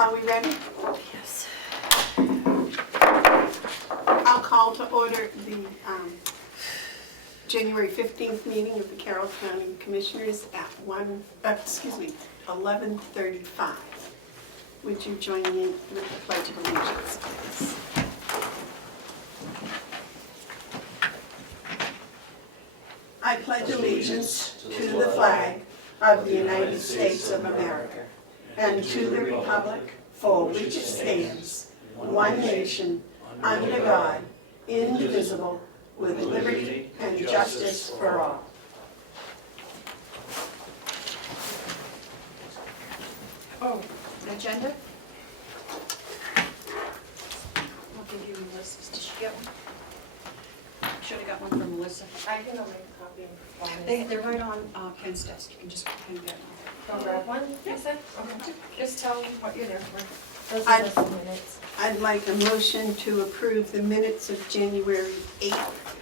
Are we ready? Yes. I'll call to order the January 15th meeting of the Carroll County Commissioners at 11:35. Would you join me with the Pledge of Allegiance, please? I pledge allegiance to the flag of the United States of America and to the republic for which it stands, one nation, under God, indivisible, with liberty and justice for all. Oh, agenda? I'll give you Melissa's. Did she get one? Should have got one from Melissa. I can make a copy of They're right on Ken's desk. You can just go ahead and get one. I'll grab one, Lisa? Okay. Just tell them what you're there for. Those I- are the minutes. I'd like a motion to approve the minutes of January 8th.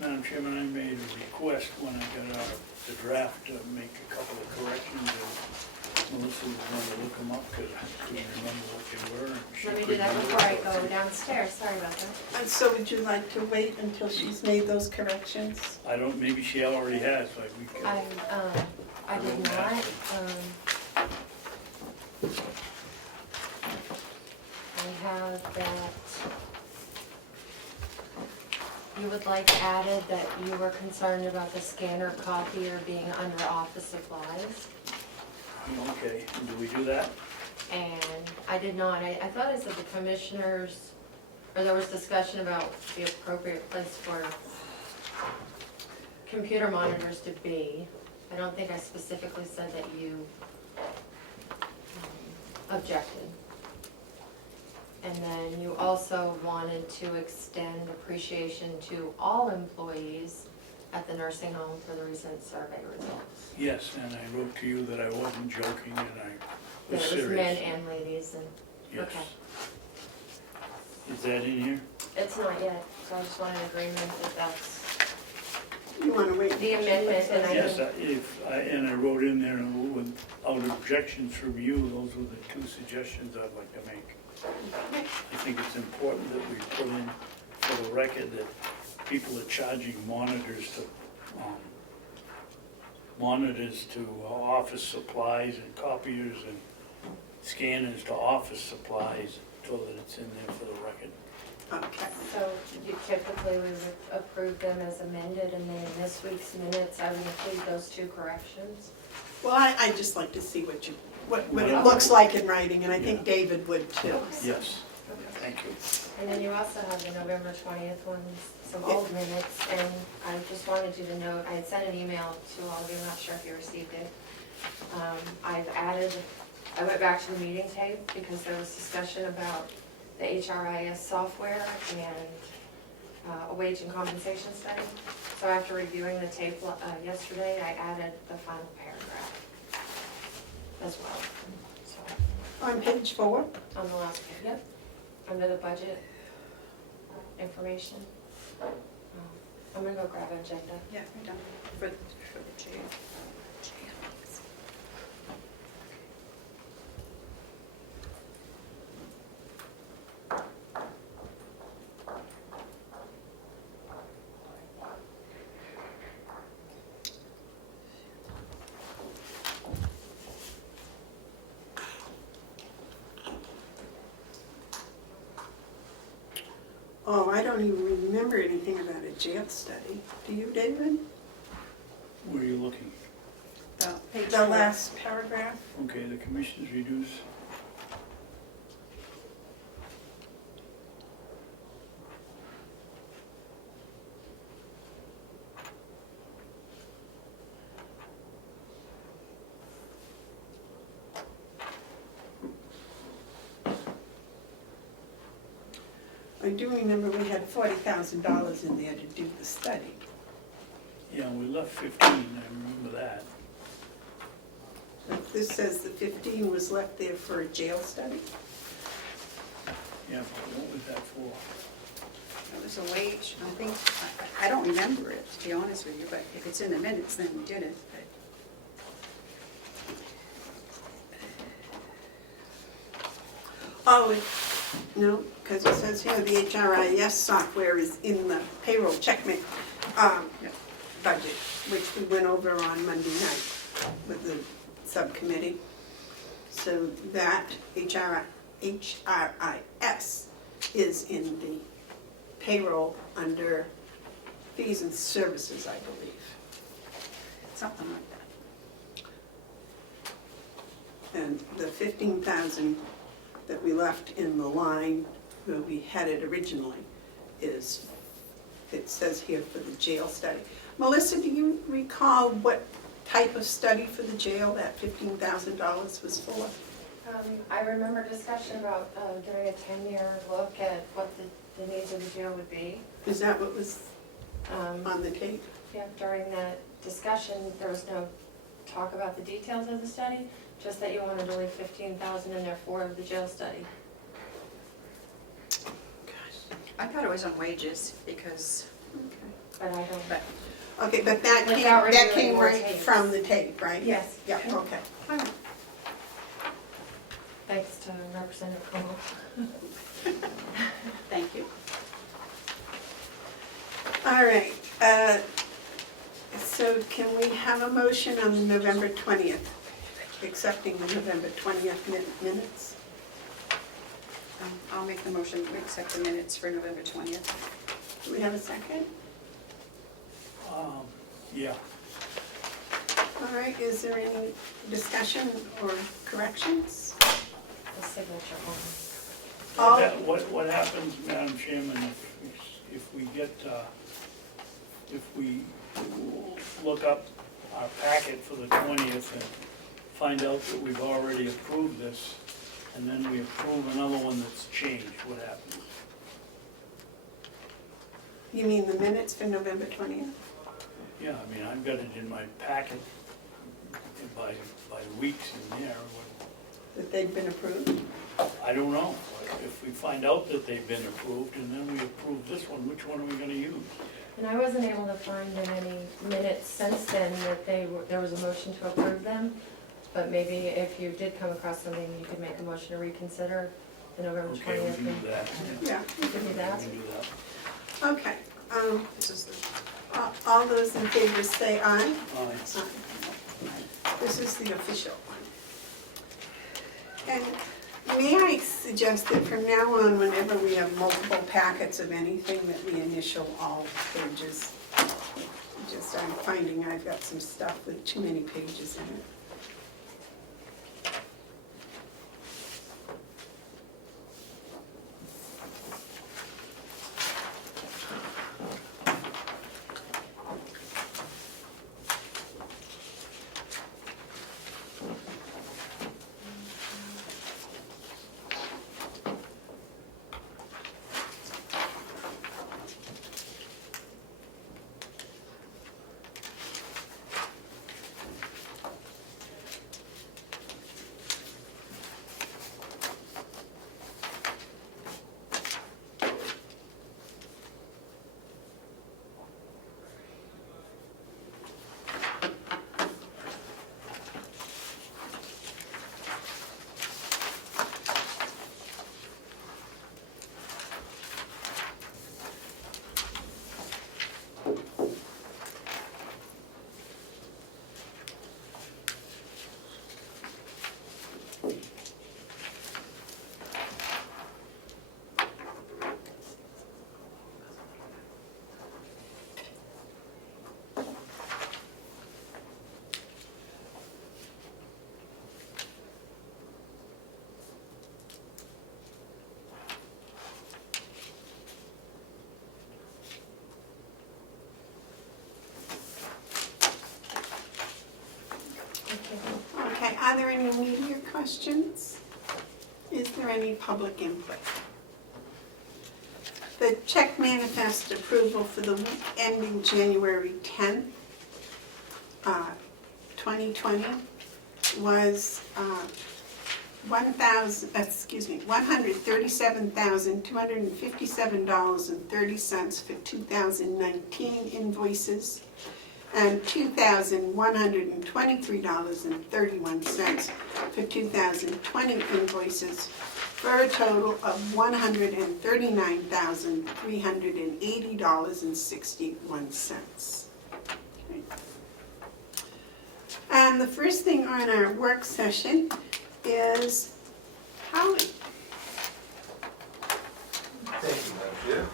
Madam Chairman, I made a request when I got out the draft to make a couple of corrections, and Melissa was going to look them up because I couldn't remember what they were. And she Let me do couldn't that remember before I what go they were. downstairs, sorry about that. And so would you like to wait until she's made those corrections? I don't, maybe she already has, like we could. I did not, I have that you would like added that you were concerned about the scanner copier being under office supplies. Okay, and do we do that? And I did not, I thought I said the commissioners, or there was discussion about the appropriate place for computer monitors to be. I don't think I specifically said that you objected. And then you also wanted to extend appreciation to all employees at the nursing home for the recent survey results. Yes, and I wrote to you that I wasn't joking and I That was it was serious. men and ladies and, Yes. okay. Is that in here? It's not yet, so I just wanted agreement that that's You want to wait? the amendment, and I Yes, can, and I wrote in there without objections from you, those were the two suggestions I'd like to make. I think it's important that we put in for the record that people are charging monitors to office supplies and copiers and scanners to office supplies, so that it's in there for the record. Okay. so you typically we would approve them as amended, and then in this week's minutes, I would include those two corrections. Well, I'd just like to see what it looks like in writing, and I think David would too. Yes, thank you. And then you also have the November 20th ones, some old minutes, and I just wanted you to note, I had sent an email to all of you, I'm not sure if you received it. I went back to the meeting tape because there was discussion about the HRIS software and a wage and compensation study. So after reviewing the tape yesterday, I added the final paragraph as well. So, On page 4? on the last page, yep, under the budget information. I'm gonna go grab an agenda. Yeah, we're done for the jail. Oh, I don't even remember anything about a jail study. Do you, David? Where are you looking? Page The 4. last paragraph? Okay, the commissioners reduce. I do remember we had $40,000 in there to do the study. Yeah, we left 15, I remember that. This says the 15 was left there for a jail study. Yeah, but what was that for? It was a wage, I think, I don't remember it, to be honest with you, but if it's in the minutes, then we did it. No, because it says here the HRIS software is in the payroll checkmate budget, which we went over on Monday night with the subcommittee. So that HRIS is in the payroll under fees and services, I believe. Something like that. And the 15,000 that we left in the line where we had it originally is, it says here for the jail study. Melissa, do you recall what type of study for the jail that $15,000 was for? I remember discussion about doing a 10-year look at what the needs of the jail would be. Is that what was on the tape? Yeah, during that discussion, there was no talk about the details of the study, just that you wanted to leave 15,000 in there for the jail study. I thought it was on wages because, But I don't. but Okay, but that Without came reviewing more right tapes. from the tape, right? Yes. Yeah, okay. Thanks to Representative Comeau. thank you. All right, so can we have a motion on the November 20th, accepting the November 20th minutes? I'll make the motion, we accept the minutes for November 20th. Do we have a second? Yeah. All right, is there any discussion or corrections? The signature on. All, What happens, Madam Chairman, if we get, if we look up our packet for the 20th and find out that we've already approved this, and then we approve another one that's changed, what happens? you mean the minutes for November 20th? Yeah, I mean, I've got it in my packet by weeks in there. That they've been approved? I don't know. If we find out that they've been approved and then we approve this one, which one are we gonna use? And I wasn't able to find in any minutes since then that there was a motion to approve them. But maybe if you did come across something, you could make a motion to reconsider the November 20th. Okay, we can do that. Yeah, You could do that. We can do that. okay. This is the, All those in favor say aye. Aye. This is the official one. And may I suggest that from now on, whenever we have multiple packets of anything, that we initial all pages? Just, I'm finding I've got some stuff with too many pages in it. Okay, are there any media questions? Is there any public input? The check manifest approval for the week ending January 10th, 2020 was $137,257.30 for 2019 invoices, and $2,123.31 for 2020 invoices for a total of $139,380.61. And the first thing on our work session is Howie. Thank you, Madam Chair.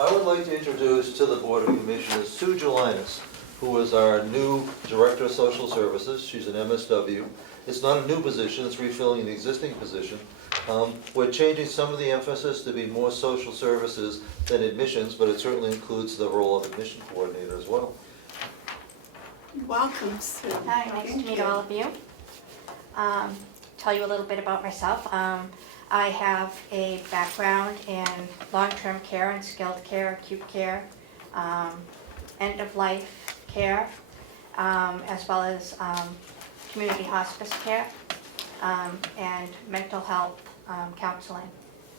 I would like to introduce to the Board of Commissioners Sue Gelinas, who is our new Director of Social Services. She's an MSW. It's not a new position, it's refilling an existing position. We're changing some of the emphasis to be more social services than admissions, but it certainly includes the role of admission coordinator as well. Welcome, Sue. Hi, nice to Thank meet you. all of you. Tell you a little bit about myself. I have a background in long-term care and skilled care, acute care, end-of-life care, as well as community hospice care, and mental health counseling.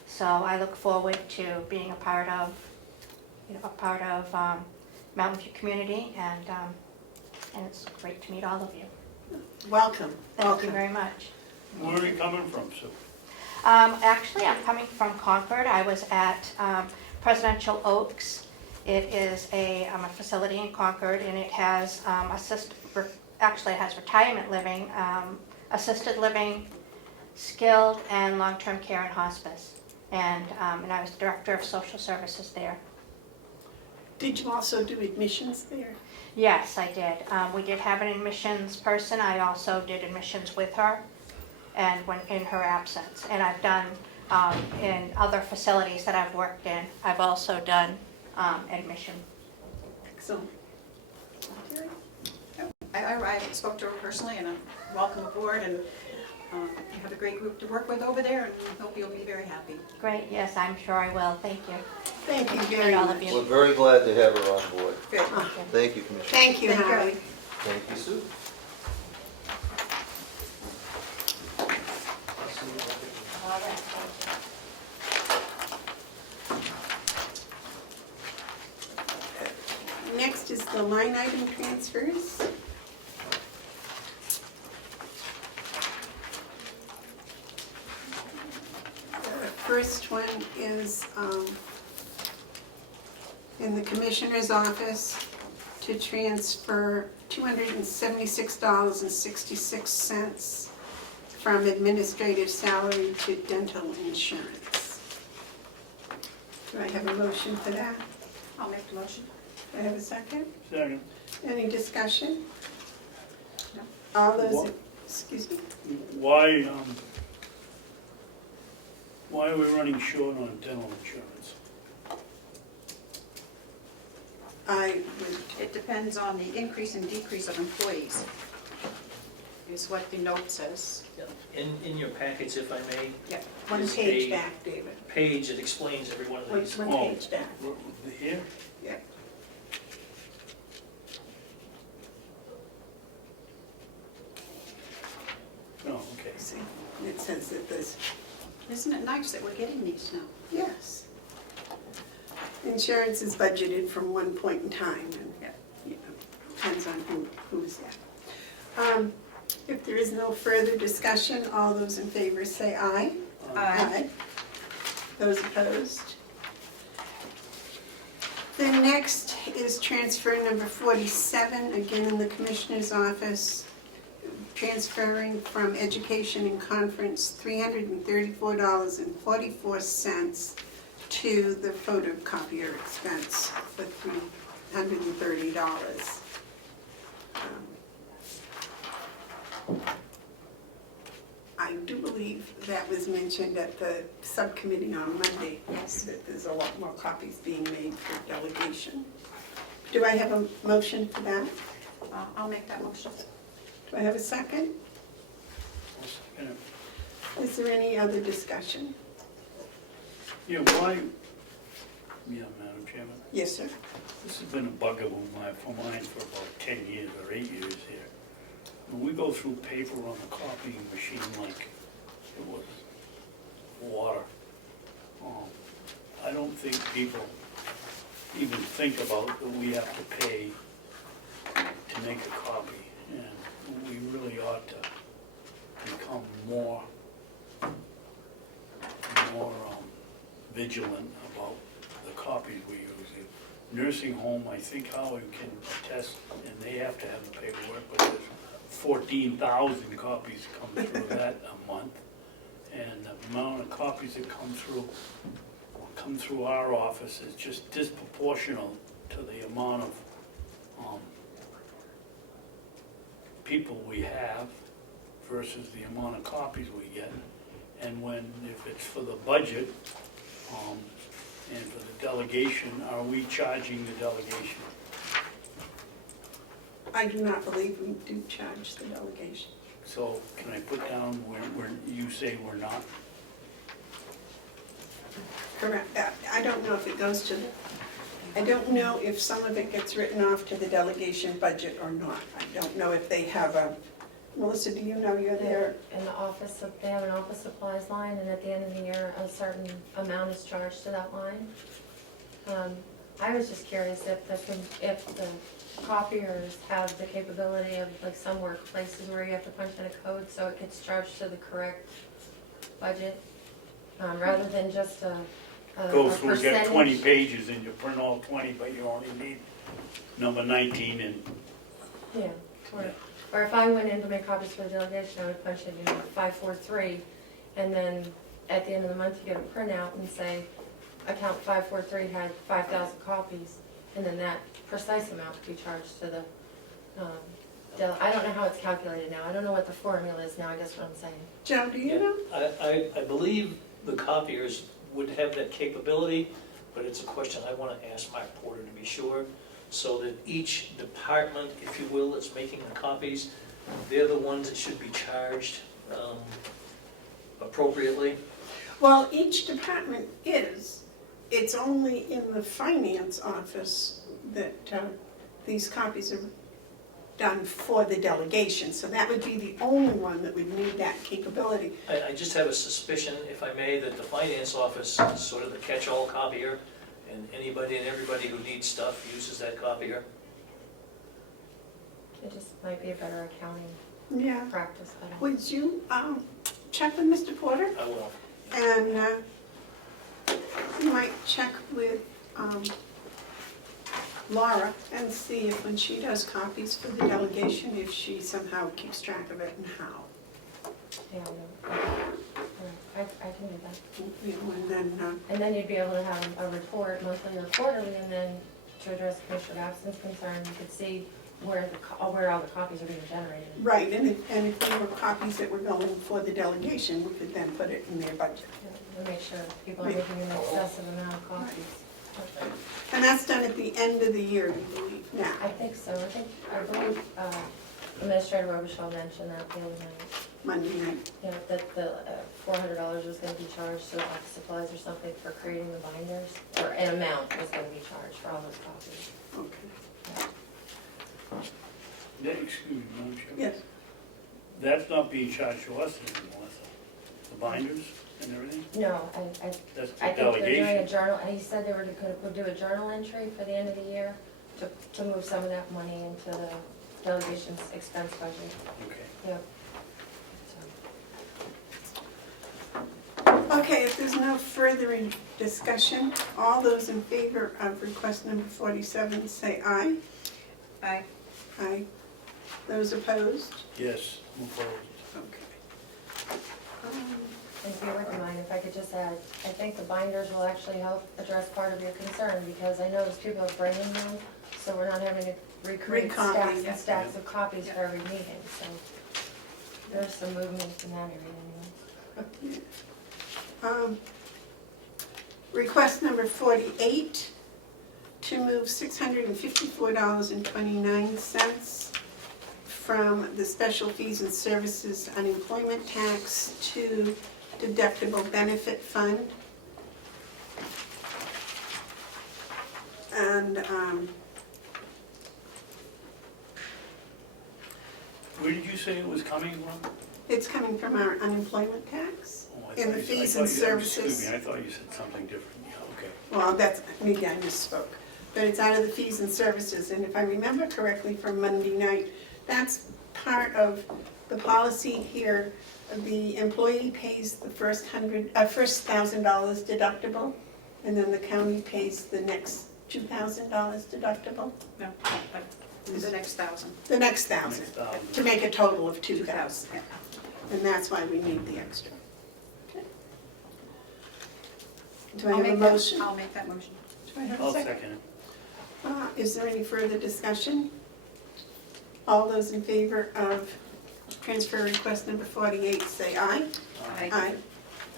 So I look forward to being a part of Mountain View community, and it's great to meet all of you. Welcome. Thank you Welcome. very much. Where are you coming from, Sue? Actually, I'm coming from Concord. I was at Presidential Oaks. It is I'm a facility in Concord, and it has it has retirement living, assisted living, skilled, and long-term care and hospice. And I was Director of Social Services there. Did you also do admissions there? Yes, I did. We did have an admissions person. I also did admissions with her, and when in her absence. And I've done in other facilities that I've worked in, I've also done admission. Excellent. I spoke to her personally, and welcome aboard, and you have a great group to work with over there, and hope you'll be very happy. Great, yes, I'm sure I will. Thank you. Thank you Good very all much. of you. We're very glad to have her on board. Good. Thank you, Commissioner. Thank you, Thank you. Howie. Thank you, Sue. Next is the line item transfers. The first one is in the Commissioner's office to transfer $276.66 from administrative salary to dental insurance. Do I have a motion for that? I'll make the motion. Do I have a second? Second. Any discussion? No. All those, What? excuse me? Why are we running short on dental insurance? It depends on the increase and decrease of employees, is what the note says. In your packets, if I may, Yeah. One Is page a- back, David. page that explains every one of these. One Oh. page back. Here? Yeah. Oh, okay. See, it says that there's, Isn't it nice that we're getting these now? yes. Insurance is budgeted from one point in time, and, Yeah. you know, depends on who's there. If there is no further discussion, all those in favor say aye. Aye. Those opposed? The next is transfer number 47, again in the Commissioner's office, transferring from Education and Conference $334.44 to the photocopier expense for $330. I do believe that was mentioned at the subcommittee on Monday. Yes. That there's a lot more copies being made for delegation. Do I have a motion for that? I'll make that motion. Do I have a second? I'll second it. Is there any other discussion? Yeah, Madam Chairman, Yes, sir. this has been a bugaboo for mine for about 10 years or 8 years here. When we go through paper on the copying machine like it was water, I don't think people even think about that we have to pay to make a copy, and we really ought to become more more vigilant about the copies we use. Nursing home, I think Howard can attest, and they have to have the paperwork, but there's 14,000 copies come through that a month. And the amount of copies that come through our office is just disproportional to the amount of people we have versus the amount of copies we get. And if it's for the budget, and for the delegation, are we charging the delegation? I do not believe we do charge the delegation. So can I put down where you say we're not? Correct. I don't know if it goes to I don't know if some of it gets written off to the delegation budget or not. I don't know if they have a, Melissa, do you know you're there? In the office, they have an office supplies line, and at the end of the year, a certain amount is charged to that line. I was just curious if the copiers have the capability of, like, some workplaces where you have to punch in a code, so it gets charged to the correct budget, rather than just a Go through, get 20 percentage. pages and you print all 20, but you only need number 19 and, Yeah, or if I went in to make copies for the delegation, I would punch in, 543, and then at the end of the month, you get a printout and say, account 543 had 5,000 copies, and then that precise amount would be charged to the, I don't know how it's calculated now, I don't know what the formula is now, I guess what I'm saying. Joe, do you Yeah, know? I believe the copiers would have that capability, but it's a question I want to ask Mark Porter to be sure, so that each department, if you will, that's making the copies, they're the ones that should be charged appropriately. Well, each department is. It's only in the finance office that these copies are done for the delegation. So that would be the only one that would need that capability. I just have a suspicion, if I may, that the finance office is sort of the catch-all copier, and anybody and everybody who needs stuff uses that copier. It just might be a better accounting Yeah. practice, I don't. Would you check with Mr. Porter? I will. And you might check with Laura and see if when she does copies for the delegation, if she somehow keeps track of it and how. Yeah, no. I can do that. You know, And then you'd be able to have a report, monthly or quarterly, and then to address Commissioner Abson's concern, you could see where all the copies are being generated. right, and if there were copies that were going for the delegation, we could then put it in their budget. To make sure people are making an excessive amount of copies. And that's done at the end of the year, we believe, now. I think so. I believe Administrator Robichaud mentioned that the other night. Monday night. You know, that the $400 was going to be charged to office supplies or something for creating the binders, or an amount was going to be charged for all those copies. Okay. excuse me, Madam Chair. Yes. That's not being charged to us anymore, so the binders and everything? No, That's the I think they're doing a delegation. journal, he said they were going to do a journal entry for the end of the year to move some of that money into the delegation's expense budget. Okay. Yep. Okay, if there's no further discussion, all those in favor of request number 47, say aye. Aye. Aye. Those opposed? Yes, move forward. Okay. And if you wouldn't mind, if I could just add, I think the binders will actually help address part of your concern, because I notice people are bringing them, so we're not having to recreate Recopy, stacks yeah. and stacks of copies Yeah. for every meeting, so there's some movement in that area anyway. Request number 48, to move $654.29 from the special fees and services unemployment tax to deductible benefit fund. And Where did you say it was coming from? it's coming from our unemployment tax. Oh, I In thought the you- fees I and thought you- services. Excuse me, I thought you said something different, yeah, okay. Well, that's, maybe I misspoke, but it's out of the fees and services, and if I remember correctly from Monday night, that's part of the policy here, the employee pays the first $1,000 deductible, and then the county pays the next $2,000 deductible? No, but the next 1,000. The next 1,000, Next 1,000. to make a total of 2,000. 2,000, yeah. And that's why we need the extra. Okay. Do I I'll have a make that- motion? I'll make that motion. Do I have a I'll second? second it. Is there any further discussion? All those in favor of transfer request number 48, say aye. Aye.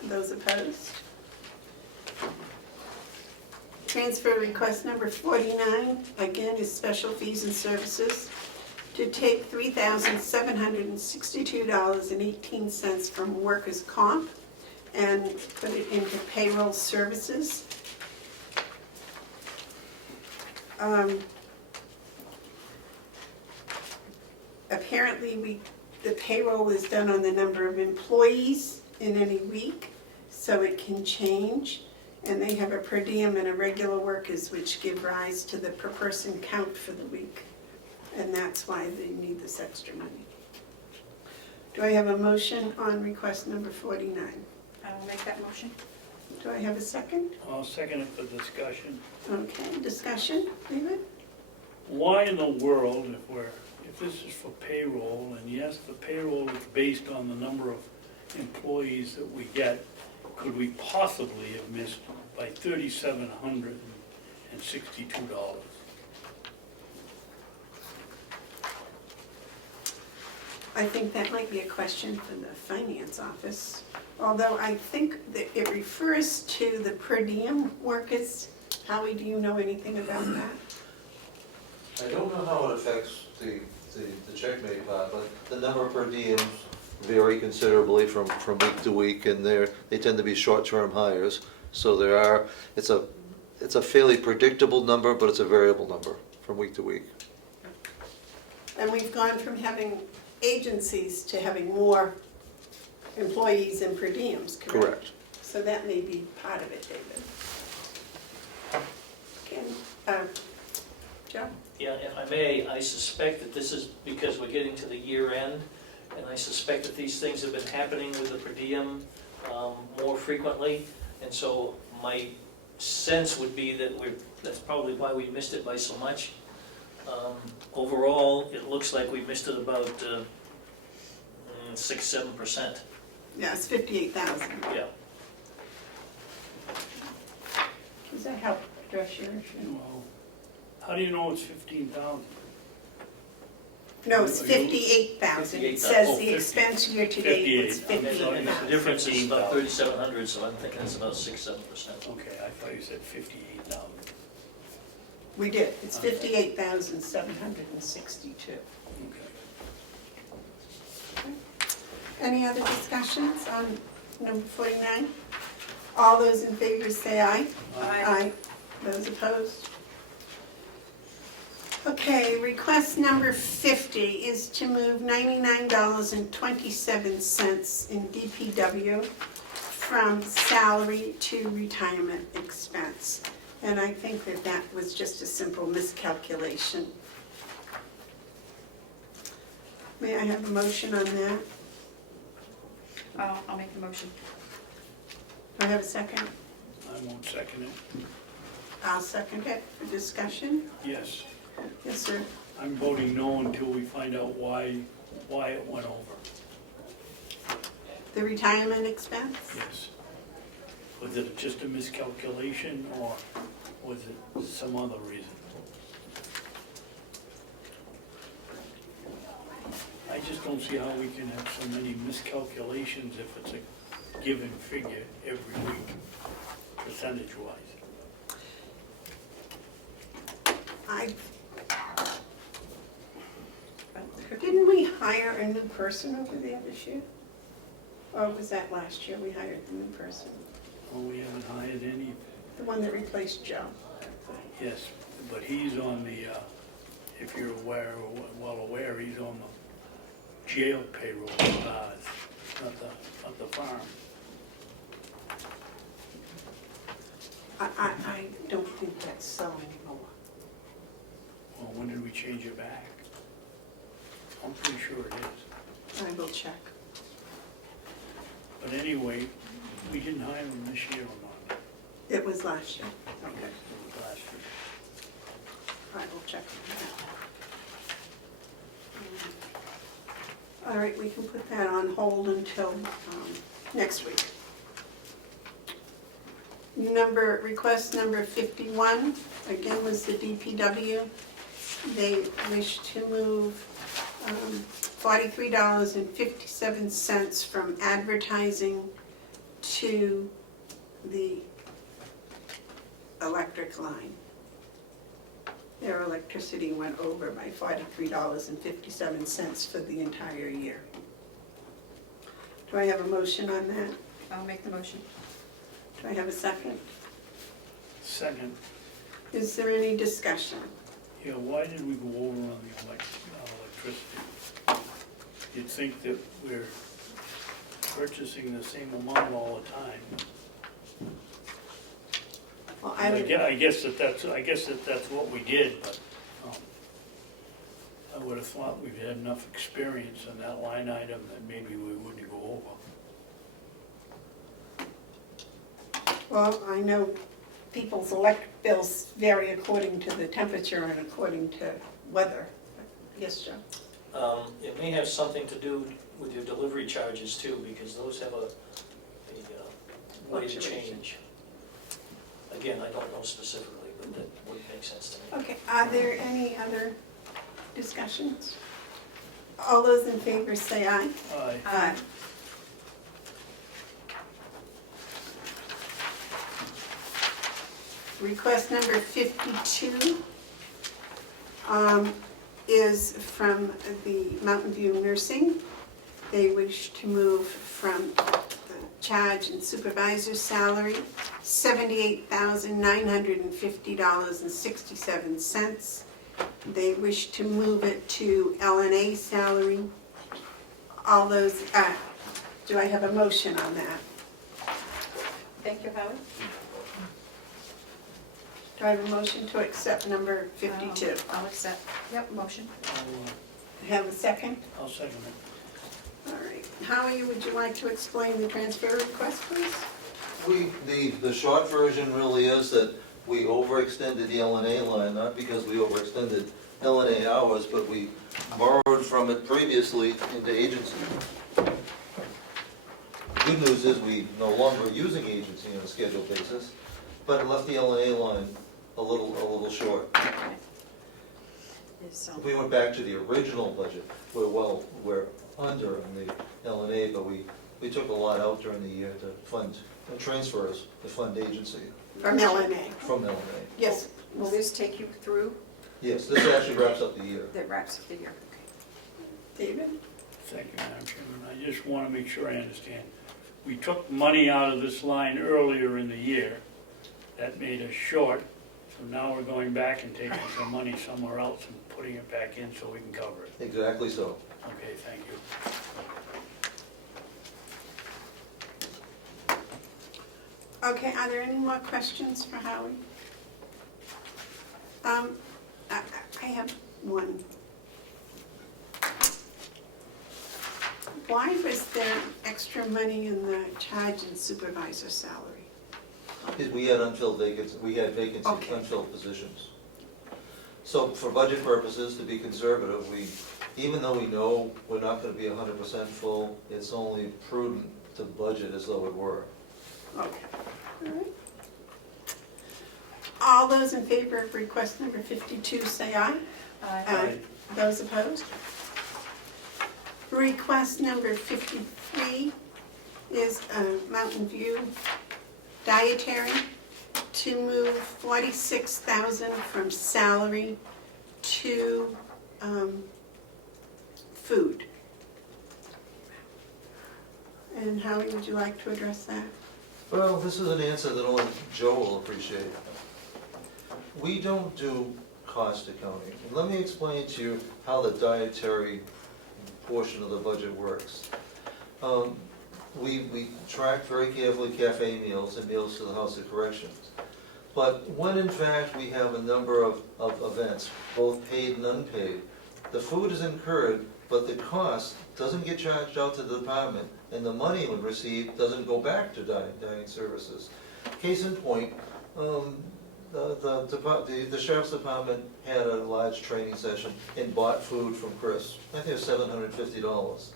Those opposed? Transfer request number 49, again, is special fees and services to take $3,762.18 from workers' comp and put it into payroll services. Apparently, the payroll is done on the number of employees in any week, so it can change. And they have a per diem and a regular workers, which give rise to the per person count for the week. And that's why they need this extra money. Do I have a motion on request number 49? I'll make that motion. Do I have a second? I'll second it for discussion. Okay, discussion, David? Why in the world, if this is for payroll, and yes, the payroll is based on the number of employees that we get, could we possibly have missed by $3,762? I think that might be a question for the finance office, although I think that it refers to the per diem workers. Howie, do you know anything about that? I don't know how it affects the checkmate part, but the number per diems vary considerably from week to week, and they tend to be short-term hires. So it's a fairly predictable number, but it's a variable number from week to week. And we've gone from having agencies to having more employees and per diems, correct? Correct. So that may be part of it, David. Joe? Yeah, if I may, I suspect that this is because we're getting to the year end, and I suspect that these things have been happening with the per diem more frequently, and so my sense would be that that's probably why we missed it by so much. Overall, it looks like we missed it about 6-7%. Yeah, it's 58,000. Yeah. Does that help address your issue? Well, how do you know it's 15,000? No, it's 58,000. It says Oh, the 50. expense year-to-date was 58. The 58,000. difference is about 3,700, so I'm thinking it's about 6-7%. Okay, I thought you said 58,000. We did, it's 58,762. Okay. Any other discussions on number 49? All those in favor say aye. Aye. Those opposed? Okay, request number 50 is to move $99.27 in DPW from salary to retirement expense. And I think that that was just a simple miscalculation. May I have a motion on that? I'll make the motion. Do I have a second? I won't second it. I'll second it for discussion. Yes, Yes, sir. I'm voting no until we find out why it went over. The retirement expense? Yes. Was it just a miscalculation, or was it some other reason? I just don't see how we can have so many miscalculations if it's a given figure every week, percentage-wise. Didn't we hire a new person over there this year? Or was that last year we hired the new person? Well, we haven't hired any, The one that replaced Joe? yes, but he's on the, if you're aware, or well aware, he's on the jail payroll of ours, not the farm. I don't think that's so anymore. Well, when did we change it back? I'm pretty sure it is. I will check. But anyway, we didn't hire them this year or not? It was last year. Okay, It was last year. I will check. All right, we can put that on hold until next week. Request number 51, again was the DPW. They wish to move $43.57 from advertising to the electric line. Their electricity went over by $43.57 for the entire year. Do I have a motion on that? I'll make the motion. Do I have a second? Second, Is there any discussion? yeah, why did we go over on the electricity? You'd think that we're purchasing the same amount all the time. Well, I guess that's what we did, but I would have thought we've had enough experience in that line item that maybe we wouldn't go over. Well, I know people's electric bills vary according to the temperature and according to weather. Yes, Joe? It may have something to do with your delivery charges too, because those have a way to change. Again, I don't know specifically, but that would make sense to me. Okay, are there any other discussions? All those in favor say aye. Aye. Aye. Request number 52 is from the Mountain View Nursing. They wish to move from the charge and supervisor salary, $78,950.67. They wish to move it to LNA salary. All those, do I have a motion on that? Thank you, Howard. Do I have a motion to accept number 52? I'll accept. Yep, motion. Have a second? I'll second it. All right. Howie, would you like to explain the transfer request, please? The short version really is that we overextended the LNA line, not because we overextended LNA hours, but we borrowed from it previously into agency. Good news is we no longer are using agency on a scheduled basis, but it left the LNA line a little short. If we went back to the original budget, we're under in the LNA, but we took a lot out during the year to fund transfers to fund agency From LNA. from LNA. Yes. Will this take you through? Yes, this actually wraps up the year. That wraps up the year. David? Thank you, Madam Chairman. I just want to make sure I understand. We took money out of this line earlier in the year. That made us short. So now we're going back and taking some money somewhere else and putting it back in so we can cover it. Exactly so. Okay, thank you. Okay, are there any more questions for Howie? I have one. Why was there extra money in the charge and supervisor salary? Because we had unfilled vacancies, Okay. unfilled positions. So for budget purposes, to be conservative, even though we know we're not gonna be 100% full, it's only prudent to budget as though it were. Okay, all right. All those in favor of request number 52, say aye. Aye. Those opposed? Request number 53 is Mountain View Dietary to move $46,000 from salary to food. And Howie, would you like to address that? Well, this is an answer that only Joe will appreciate. We don't do cost accounting. And let me explain to you how the dietary portion of the budget works. We track very carefully cafe meals and meals to the House of Corrections. But when in fact we have a number of events, both paid and unpaid, the food is incurred but the cost doesn't get charged out to the department, and the money we receive doesn't go back to dining services. Case in point, the sheriff's department had a large training session and bought food from Chris. I think it was $750.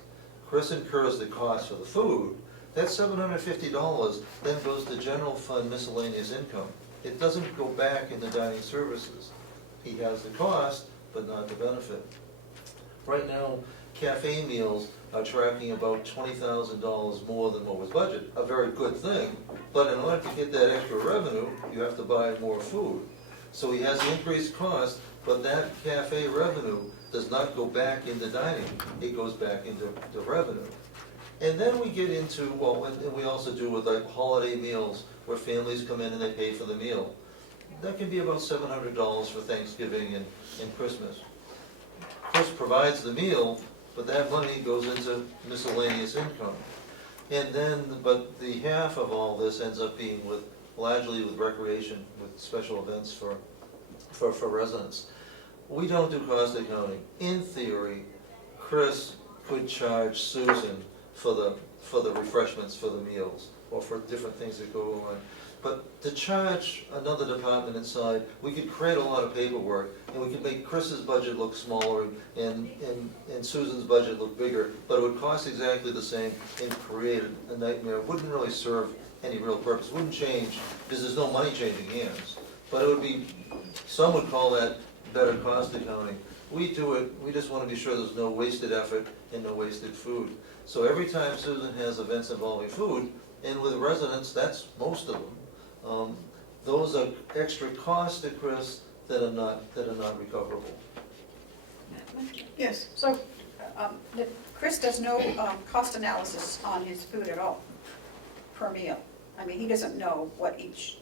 Chris incurs the cost for the food. That $750 then goes to general fund miscellaneous income. It doesn't go back into dining services. He has the cost, but not the benefit. Right now, cafe meals are tracking about $20,000 more than what was budgeted. A very good thing, but in order to get that extra revenue, you have to buy more food. So he has the increased cost, but that cafe revenue does not go back into dining. It goes back into the revenue. And then we get into, well, and we also do with like holiday meals, where families come in and they pay for the meal. That can be about $700 for Thanksgiving and Christmas. Chris provides the meal, but that money goes into miscellaneous income. And then, but the half of all this ends up being largely with recreation, with special events for residents. We don't do cost accounting. In theory, Chris could charge Susan for the refreshments for the meals, or for different things that go on. But to charge another department inside, we could create a lot of paperwork, and we could make Chris's budget look smaller and Susan's budget look bigger, but it would cost exactly the same and create a nightmare. It wouldn't really serve any real purpose. It wouldn't change, because there's no money changing hands. But it would be, some would call that better cost accounting. We do it, we just want to be sure there's no wasted effort and no wasted food. So every time Susan has events involving food, and with residents, that's most of them, those are extra costs to Chris that are not recoverable. Yes. So, Chris does no cost analysis on his food at all, per meal. I mean, he doesn't know what each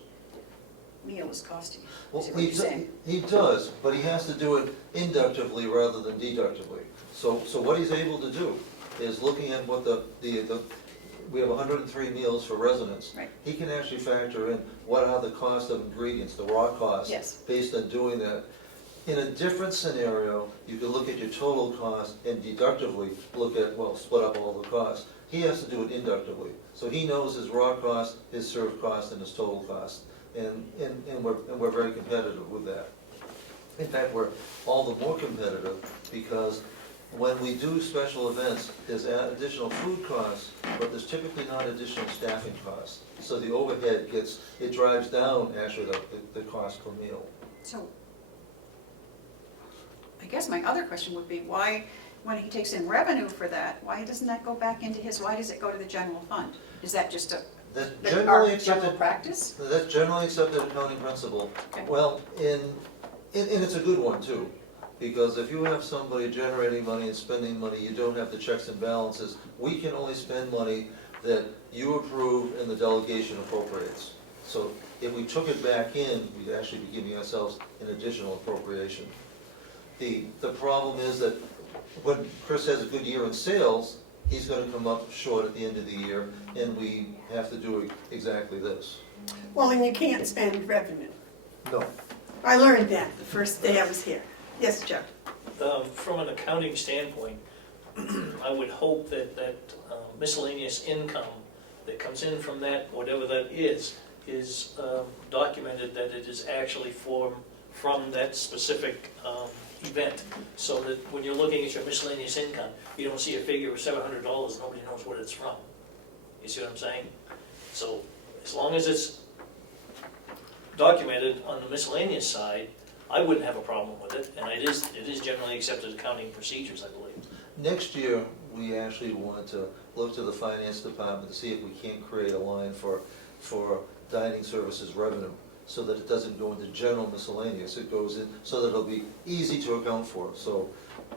meal is costing. Well, Is what you're saying? he does, but he has to do it inductively rather than deductively. So what he's able to do is looking at what we have 103 meals for residents. Right. He can actually factor in what are the cost of ingredients, the raw costs, Yes. based on doing that. In a different scenario, you could look at your total cost and deductively look at, well, split up all the costs. He has to do it inductively. So he knows his raw cost, his served cost, and his total cost. And we're very competitive with that. In fact, we're all the more competitive because when we do special events, there's additional food costs, but there's typically not additional staffing costs. So the overhead it drives down actually the cost per meal. So, I guess my other question would be, why, when he takes in revenue for that, why doesn't that go back into why does it go to the general fund? Is that just That's our generally general accepted. practice? That's generally accepted accounting principle. Okay. Well, and it's a good one too, because if you have somebody generating money and spending money, you don't have the checks and balances. We can only spend money that you approve and the delegation appropriates. So if we took it back in, we'd actually be giving ourselves an additional appropriation. The problem is that when Chris has a good year in sales, he's going to come up short at the end of the year, and we have to do exactly this. Well, and you can't spend revenue. No. I learned that the first day I was here. Yes, Joe? From an accounting standpoint, I would hope that miscellaneous income that comes in from that, whatever that is documented, that it is actually from that specific event, so that when you're looking at your miscellaneous income, you don't see a figure of $700, nobody knows what it's from. You see what I'm saying? So as long as it's documented on the miscellaneous side, I wouldn't have a problem with it, and it is generally accepted accounting procedures, I believe. Next year, we actually want to look to the finance department to see if we can't create a line for dining services revenue, so that it doesn't go into general miscellaneous. It goes in so that it'll be easy to account for. So,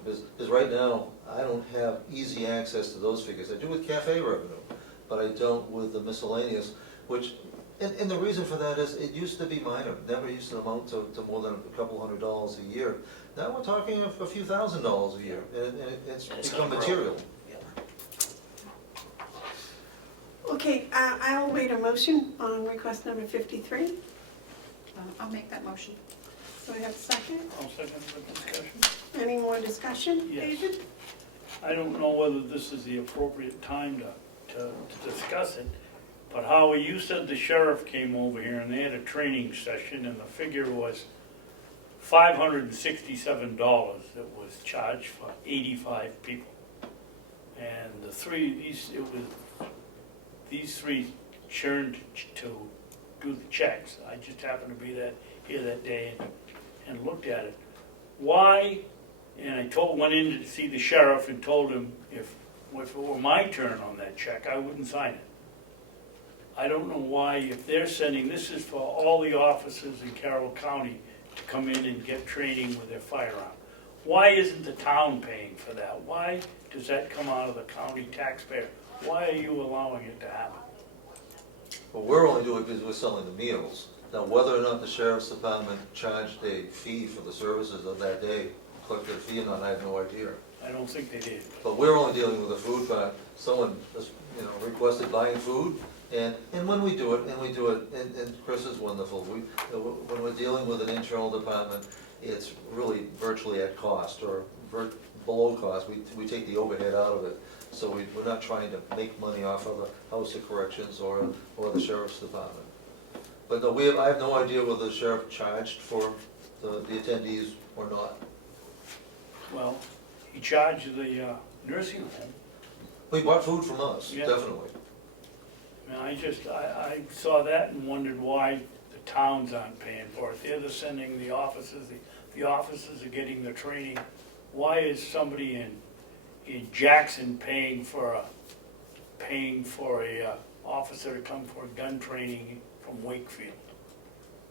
because right now, I don't have easy access to those figures. I do with cafe revenue, but I don't with the miscellaneous, which, and the reason for that is it used to be minor. It never used to amount to more than a couple $100s a year. Now we're talking a few $1,000s a year, and it's become material. Okay, I'll wait a motion on request number 53. I'll make that motion. Do I have a second? I'll second the discussion. Any more discussion, Yes. David? I don't know whether this is the appropriate time to discuss it, but Howie, you said the sheriff came over here and they had a training session and the figure was $567 that was charged for 85 people. And these three churned to do the checks. I just happened to be here that day and looked at it. Why? And I went in to see the sheriff and told him if it were my turn on that check, I wouldn't sign it. I don't know why, if they're sending, this is for all the officers in Carroll County to come in and get training with their firearm. Why isn't the town paying for that? Why does that come out of the county taxpayer? Why are you allowing it to happen? Well, we're only doing it because we're selling the meals. Now, whether or not the sheriff's department charged a fee for the services of that day, collected a fee or not, I have no idea. I don't think they did. But we're only dealing with the food part. Someone, requested buying food, and when we do it, and Chris is wonderful, when we're dealing with an internal department, it's really virtually at cost, or below cost. We take the overhead out of it. So we're not trying to make money off of the House of Corrections or the Sheriff's Department. But no, I have no idea whether the sheriff charged for the attendees or not. Well, he charged the nursing home. He bought food from us, Yeah. definitely. And I saw that and wondered why the towns aren't paying for it. They're sending the officers, the officers are getting the training. Why is somebody in Jackson paying for a officer to come for a gun training from Wakefield?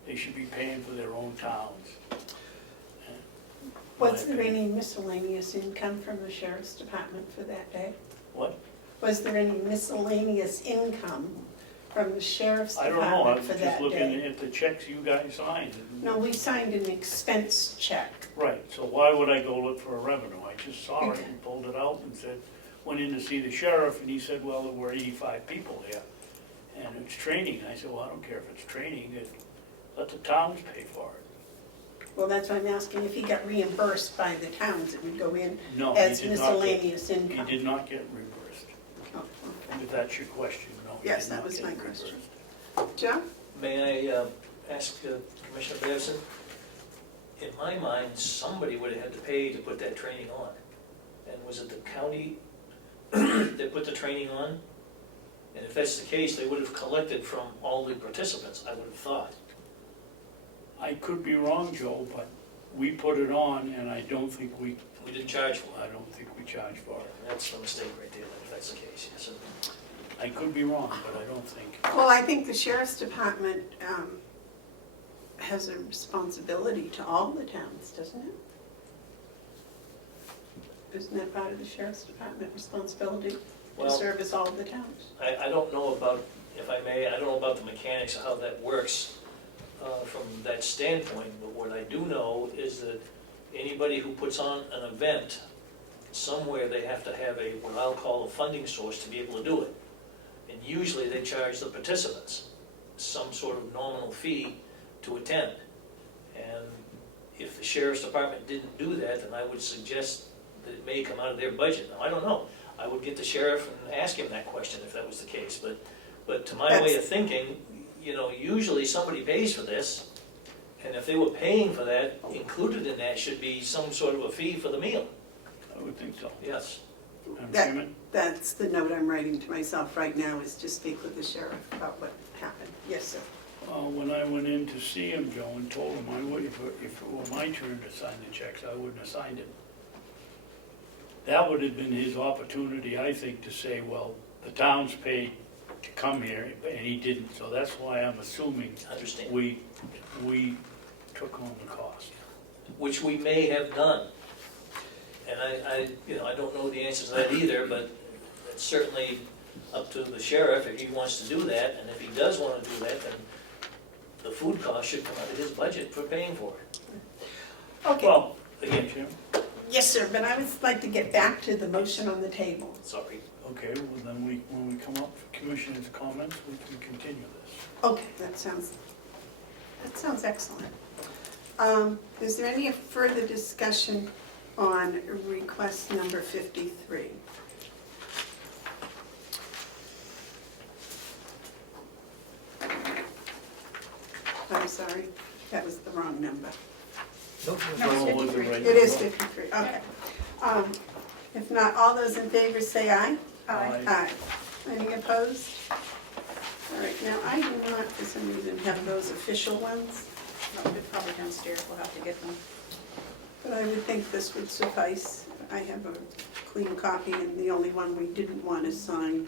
They should be paying for their own towns. Was there any miscellaneous income from the sheriff's department for that day? What? Was there any miscellaneous income from the sheriff's I don't know, I department was for just that looking day? at the checks you guys signed. No, we signed an expense check. Right, so why would I go look for a revenue? I just saw it Okay. and pulled it out and went in to see the sheriff, and he said, well, there were 85 people there, and it's training. I said, well, I don't care if it's training, let the towns pay for it. Well, that's why I'm asking if he got reimbursed by the towns, it would go in No, as he did not get, miscellaneous income. he did not get reimbursed. Oh, okay. If that's your question, no. he Yes, did that not was get my reimbursed. question. Joe? May I ask Commissioner Beveson? In my mind, somebody would have had to pay to put that training on. And was it the county that put the training on? And if that's the case, they would have collected from all the participants, I would have thought. I could be wrong, Joe, but we put it on, and I don't think we didn't charge for I it. don't think we charged for it. That's a mistake right there, if that's the case, yes. I could be wrong, but I don't think. Well, I think the sheriff's department has a responsibility to all the towns, doesn't it? Isn't that part of the sheriff's department responsibility to Well, service all the towns? I don't know about, if I may, I don't know about the mechanics of how that works from that standpoint, but what I do know is that anybody who puts on an event, somewhere they have to have what I'll call a funding source to be able to do it. And usually they charge the participants some sort of nominal fee to attend. And if the sheriff's department didn't do that, then I would suggest that it may come out of their budget. Now, I don't know. I would get the sheriff and ask him that question if that was the case. But to my way of thinking, usually somebody pays for this. And if they were paying for that, included in that should be some sort of a fee for the meal. I would think so. Yes. Madam That- Chairman? That's the note I'm writing to myself right now, is to speak with the sheriff about what happened. Yes, sir. When I went in to see him, Joe, and told him if it were my turn to sign the checks, I wouldn't have signed it. That would have been his opportunity, I think, to say, well, the town's paid to come here, and he didn't. So that's why I'm assuming Understand. we took on the cost. Which we may have done. And I don't know the answer to that either, but it's certainly up to the sheriff if he wants to do that. And if he does want to do that, then the food cost should come out of his budget for paying for it. Okay. Well, Madam again, Chairman? Yes, sir, but I would like to get back to the motion on the table. sorry. Okay, well then when we come up for commissioners' comments, we can continue this. Okay, that sounds excellent. Is there any further discussion on request number 53. I'm sorry, that was the wrong number. Nope, No, that's it's fine. With the 53. right It is number. 53, okay. If not, all those in favor say aye. Aye. Aye. Any opposed? All right, now I do not, for some reason, have those official ones, No, they're probably downstairs, we'll have to get them. but I would think this would suffice. I have a clean copy, and the only one we didn't want to sign.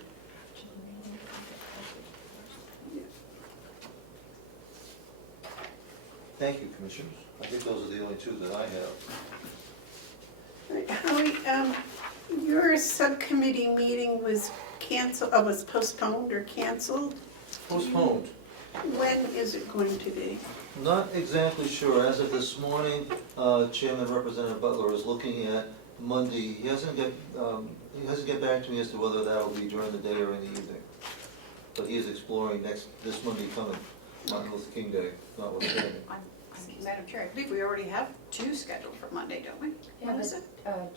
Thank you, Commissioners. I think those are the only two that I have. All right, Howie, your subcommittee meeting was canceled, was postponed or canceled. Postponed. When is it going to be? Not exactly sure. As of this morning, Chairman Representative Butler is looking at Monday. He hasn't get back to me as to whether that'll be during the day or in the evening. But he is exploring this Monday coming, Martin Luther King Day, notwithstanding. Madam Chair, I believe we already have two scheduled for Monday, don't we? Yeah, When is it?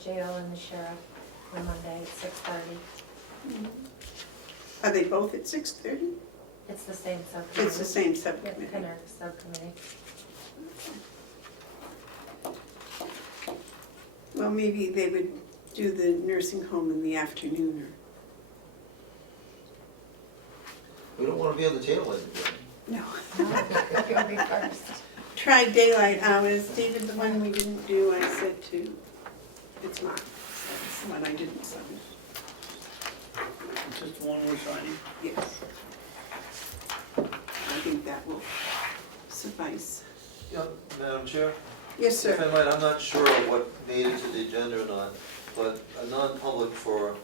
Jail and the sheriff on Monday at 6:30. Are they both at 6:30? It's the same subcommittee. It's the same Yeah, subcommittee. Pinner subcommittee. Well, maybe they would do the nursing home in the afternoon, We don't want to be on the tail end of it. or, no. You'll be first. Try daylight hours. David, the one we didn't do, I said to, it's marked. That's the one I didn't sign. Is this the one we're signing? Yes. I think that will suffice. Yeah, Madam Chair? Yes, If I sir. might, I'm not sure what made it to the agenda or not, but a non-public for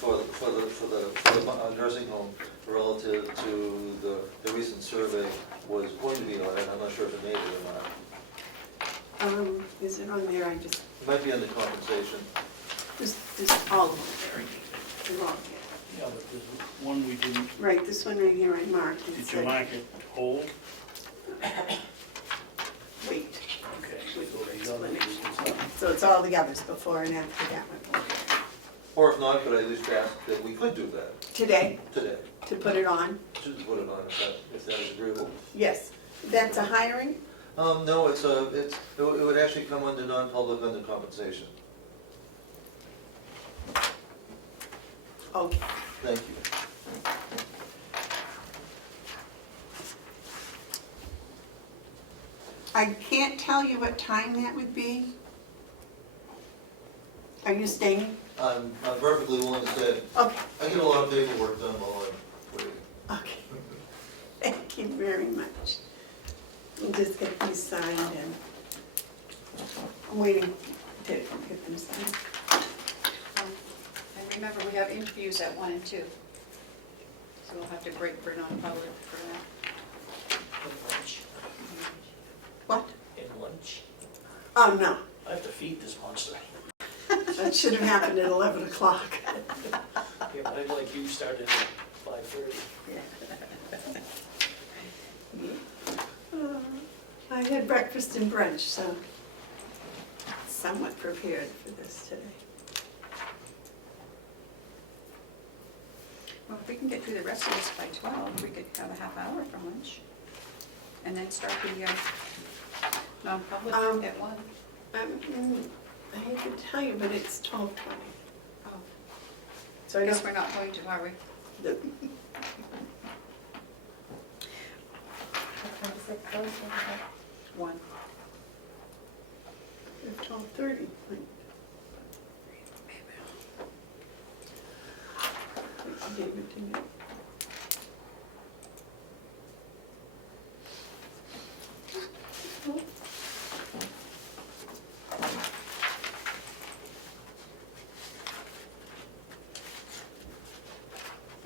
the nursing home relative to the recent survey was going to be on it. I'm not sure if it made it or not. Is it on there? I just, It might be under compensation. this all of them. They're all here. Yeah, but there's one we didn't, Right, this one right here I marked. It did you said- mark it hold? Wait. Okay, so these others we can sign. So it's all the others before and after that one. Or if not, could I at least ask that we could do that Today, today? to put it on? Just put it on if that is agreeable. Yes. That's a hiring? No, it would actually come under non-public under compensation. Okay. Thank you. I can't tell you what time that would be. Are you staying? I'm perfectly willing to say, Okay, I get a lot of paperwork done while I'm waiting. okay. Thank you very much. We'll just get these signed and I'm waiting to get them signed. And remember, we have interviews at 1 and 2. So we'll have to break for non-public for that. In lunch, What? in lunch. Oh, no. I have to feed this monster. That should have happened at 11 o'clock. Yeah, but I like you started at 5:30. I had breakfast and brunch, so somewhat prepared for this today. Well, if we can get through the rest of this by 12, we could have a half hour for lunch. And then start the non-public Um, at 1. I hate to tell you, but it's 12:20. Oh, So I I guess don't, we're not going to, are we? the- What time is it closing? 1. it's 12:30. David to me.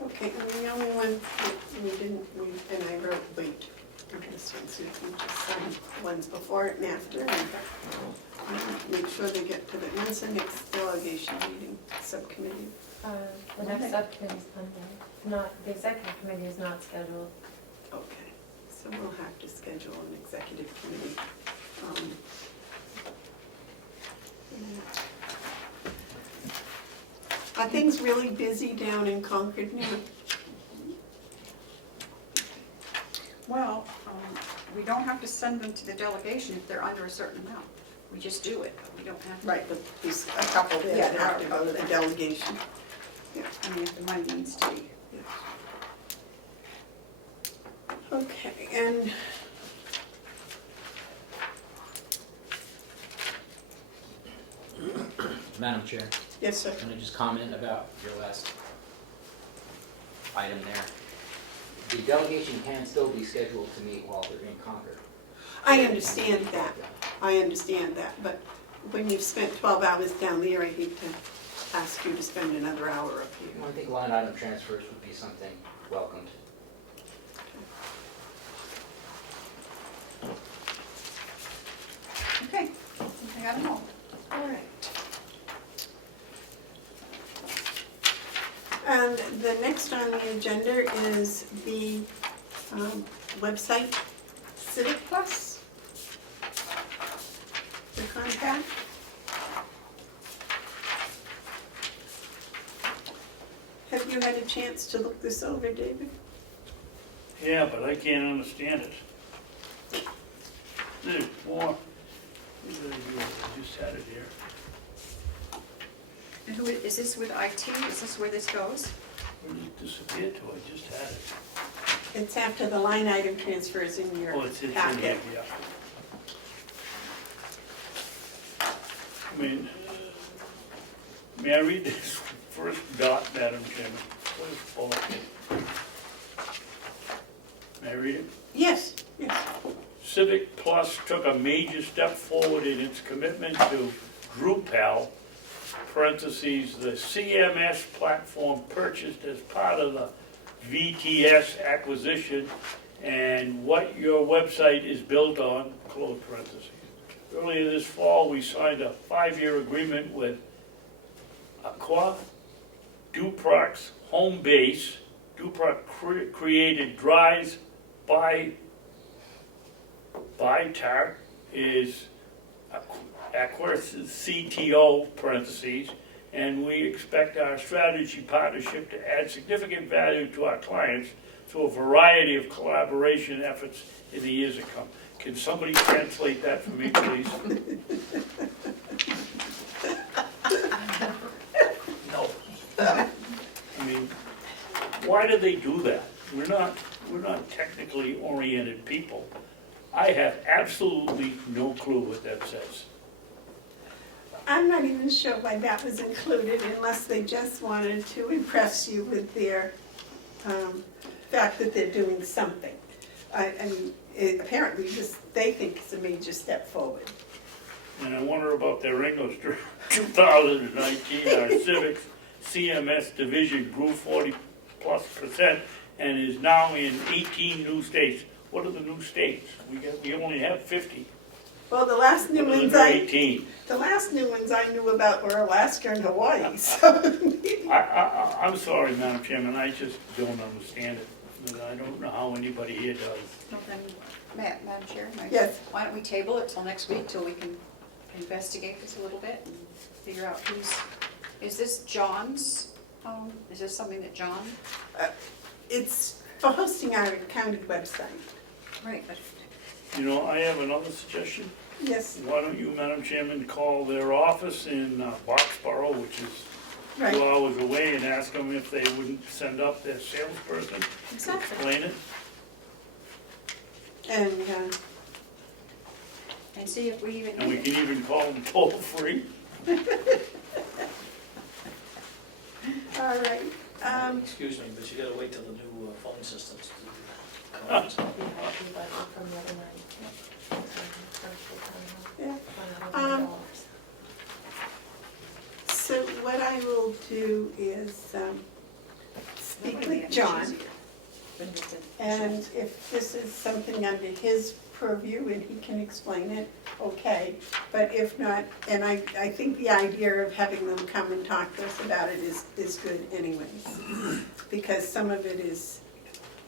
Okay, and the only one that we didn't, and I wrote wait on this one, so you can just sign ones before it and after, and make sure they get to the, when's the next delegation meeting, subcommittee? The next subcommittee is Monday. Not, the executive committee is not scheduled. Okay, so we'll have to schedule an executive committee. things really busy down in Concord now? Well, we don't have to send them to the delegation if they're under a certain amount. We just do it, but we don't have to. Right, but there's a couple there Yeah, that there have are to a go to couple the there. delegation. I mean, if the money needs to be. Okay, and Madam Chair, yes, sir. can I just comment about your last item there? The delegation can still be scheduled to meet while they're in Concord. I understand that. I understand that, but when you've spent 12 hours down there, I hate to ask you to spend another hour up here. I think line item transfers would be something welcomed. Okay, I think I got them all. All right. And the next on the agenda is the website Civic Plus, the contact. Have you had a chance to look this over, David? Yeah, but I can't understand it. There's more. What did I do? I just had it here. And who, is this with IT? Is this where this goes? Where did it disappear to? I just had it. It's after the line item transfers in your Oh, it's in packet. here, yeah. I mean, may I read this first dot, Madam Chairman? First bullet. May I read it? Yes, yes. Civic Plus took a major step forward in its commitment to Drupal, parentheses, the CMS platform purchased as part of the VTS acquisition and what your website is built on, close parentheses. Earlier this fall, we signed a 5-year agreement with Aqua, Duprox Home Base. Duprox created Drives by Tar is Aqua's CTO, parentheses, and we expect our strategy partnership to add significant value to our clients through a variety of collaboration efforts in the years to come. Can somebody translate that for me, please? No. I mean, why do they do that? We're not technically oriented people. I have absolutely no clue what that says. I'm not even sure why that was included unless they just wanted to impress you with their fact that they're doing something. I mean, apparently they think it's a major step forward. And I wonder about their English. 2019, our civics CMS division grew 40+% and is now in 18 new states. What are the new states? We only have 50. Well, the last new What are the ones new 18? the last new ones I knew about were Alaska and Hawaii, so. I'm sorry, Madam Chairman, I just don't understand it. I don't know how anybody here does. Well, then, Madam Chair, Yes. why don't we table it till next week till we can investigate this a little bit and figure out is this John's, is this something that John? It's for hosting our county website. Right, but You know, I have another suggestion. Yes, Why don't you, Madam Chairman, call their office in Boxborough, which is 2 right. hours away, and ask them if they wouldn't send up their salesperson to exactly. explain it? And see if we even And we need can it. even call them toll free. All right. Excuse me, but you gotta wait till the new phone systems do the Yeah, comments. we got one from the other night. Yeah. $1,100. So what I will do is speak That would with be John, easier than just a- and if this is something under his purview and he can explain it, okay. But if not, and I think the idea of having them come and talk to us about it is good anyways. Because some of it is,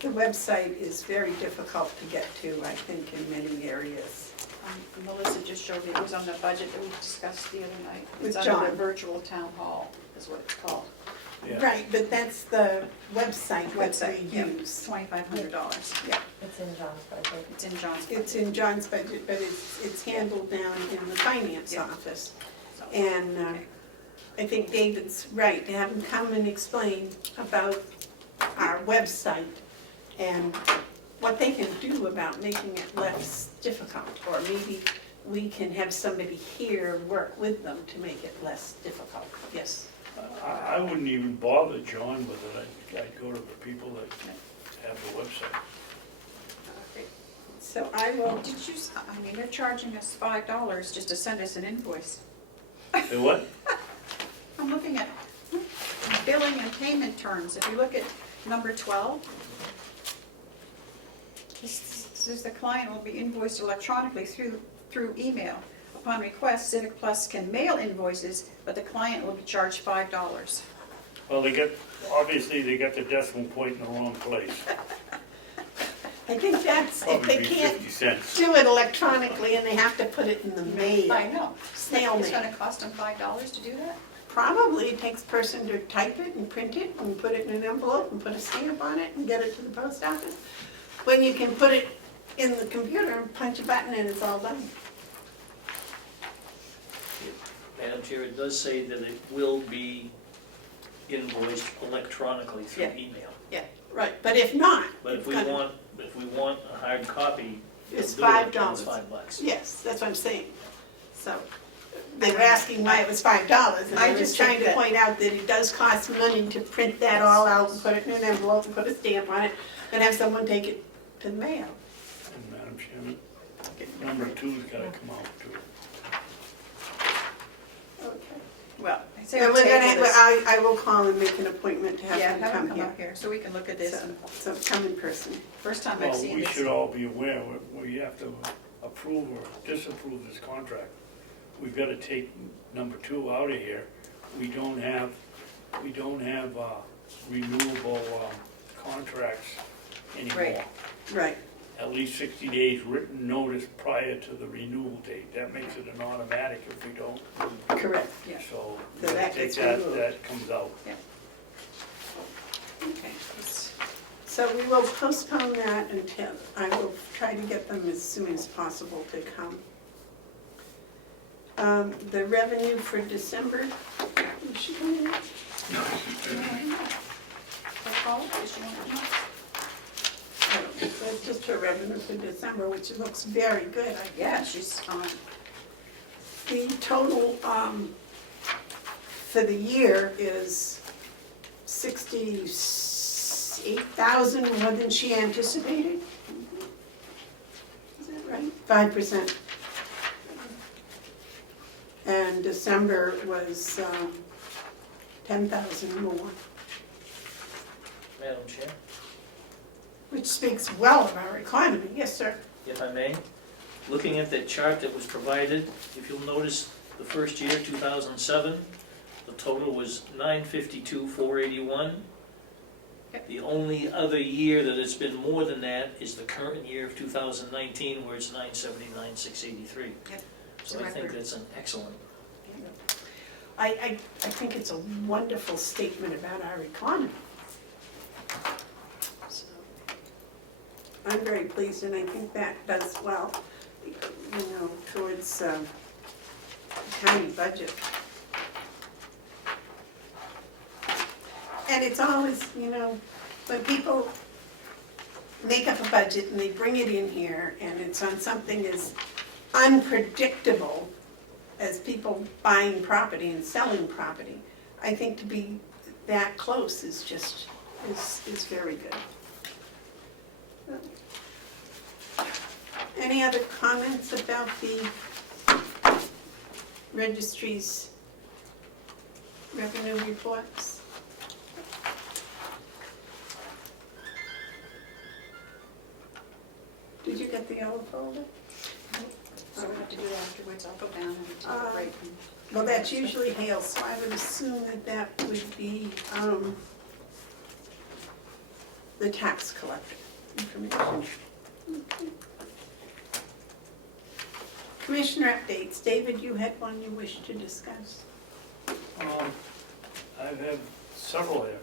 the website is very difficult to get to, I think, in many areas. Melissa just showed me, it was on the budget that we discussed the other night. With It's under John. the virtual town hall, is what it's called. Yeah. Right, but that's the website that Website, we yeah. use. $2,500. It's in John's budget. It's in John's It's budget. in John's budget, but it's handled down in the finance Yeah. office. So, And okay. I think David's right, to have him come and explain about our website and what they can do about making it less difficult. Or maybe we can have somebody here work with them to make it less difficult. Yes. I wouldn't even bother John with it, I'd go to the people that have the website. So I will, Did you, I mean, they're charging us $5 just to send us an invoice. Say what? I'm looking at billing and payment terms. If you look at number 12, it says the client will be invoiced electronically through email. Upon request, Civic Plus can mail invoices, but the client will be charged $5. Well, obviously they got the decimal point in the wrong place. I think that's, if Probably they be can't 50 cents. do it electronically and they have to put it in the mail. I know. Snail It's mail. gonna cost them $5 to do that? Probably it takes a person to type it and print it and put it in an envelope and put a stamp on it and get it to the post office. When you can put it in the computer and punch a button and it's all done. Madam Chair, it does say that it will be invoiced electronically through Yeah. email. Yeah, right, but if not, But it's if we gonna- want a hard copy, we'll It's do it, and $5. it's $5. Yes, that's what I'm saying. So, they were asking why it was $5, and I I was just trying think to that- point out that it does cost money to print that all out and put it in an envelope and put a stamp on it and have someone take it to the mail. And Madam Chairman, number 2's gotta come out too. Okay. Well, I say And we we're gonna, table this. I will call and make an appointment to Yeah, have have them them come come here. up here so we can look at this. So, And so come in person. First time I've Well, seen we this. should all be aware, we have to approve or disapprove this contract. We've gotta take number 2 out of here. We don't have renewable contracts anymore. Right, At least 60 days written notice prior to the renewal date. That makes it an automatic if we don't. correct. Yeah. So So we that gotta take gets that, removed. that comes out. Okay. It's- So we will postpone that until, I will try to get them as soon as possible to come. The revenue for December, is she coming in? Paul, does she want to know? Oh, that's just her revenue for December, which looks very good. Yeah, she's, The total for the year is 68,000 more than she anticipated. Is that right? 5%. And December was 10,000 more, Madam Chair, which speaks well of our economy. Yes, sir. if I may, looking at that chart that was provided, if you'll notice, the first year, 2007, the total was 952,481. Yep. The only other year that it's been more than that is the current year of 2019, where it's 979,683. Yep. So It's a I think record. that's an excellent. I think it's a wonderful statement about our economy. So, I'm very pleased, and I think that does well, towards the county budget. And it's always, when people make up a budget and they bring it in here, and it's on something as unpredictable as people buying property and selling property, I think to be that close is just, is very good. Any other comments about the registry's revenue reports? Did you get the yellow folder? So we have to do that afterwards. I'll go down and take a break. and- Well, that's usually Hale, so I would assume that that would be the tax collector information. Okay. Commissioner updates. David, you had one you wished to discuss. I've had several here.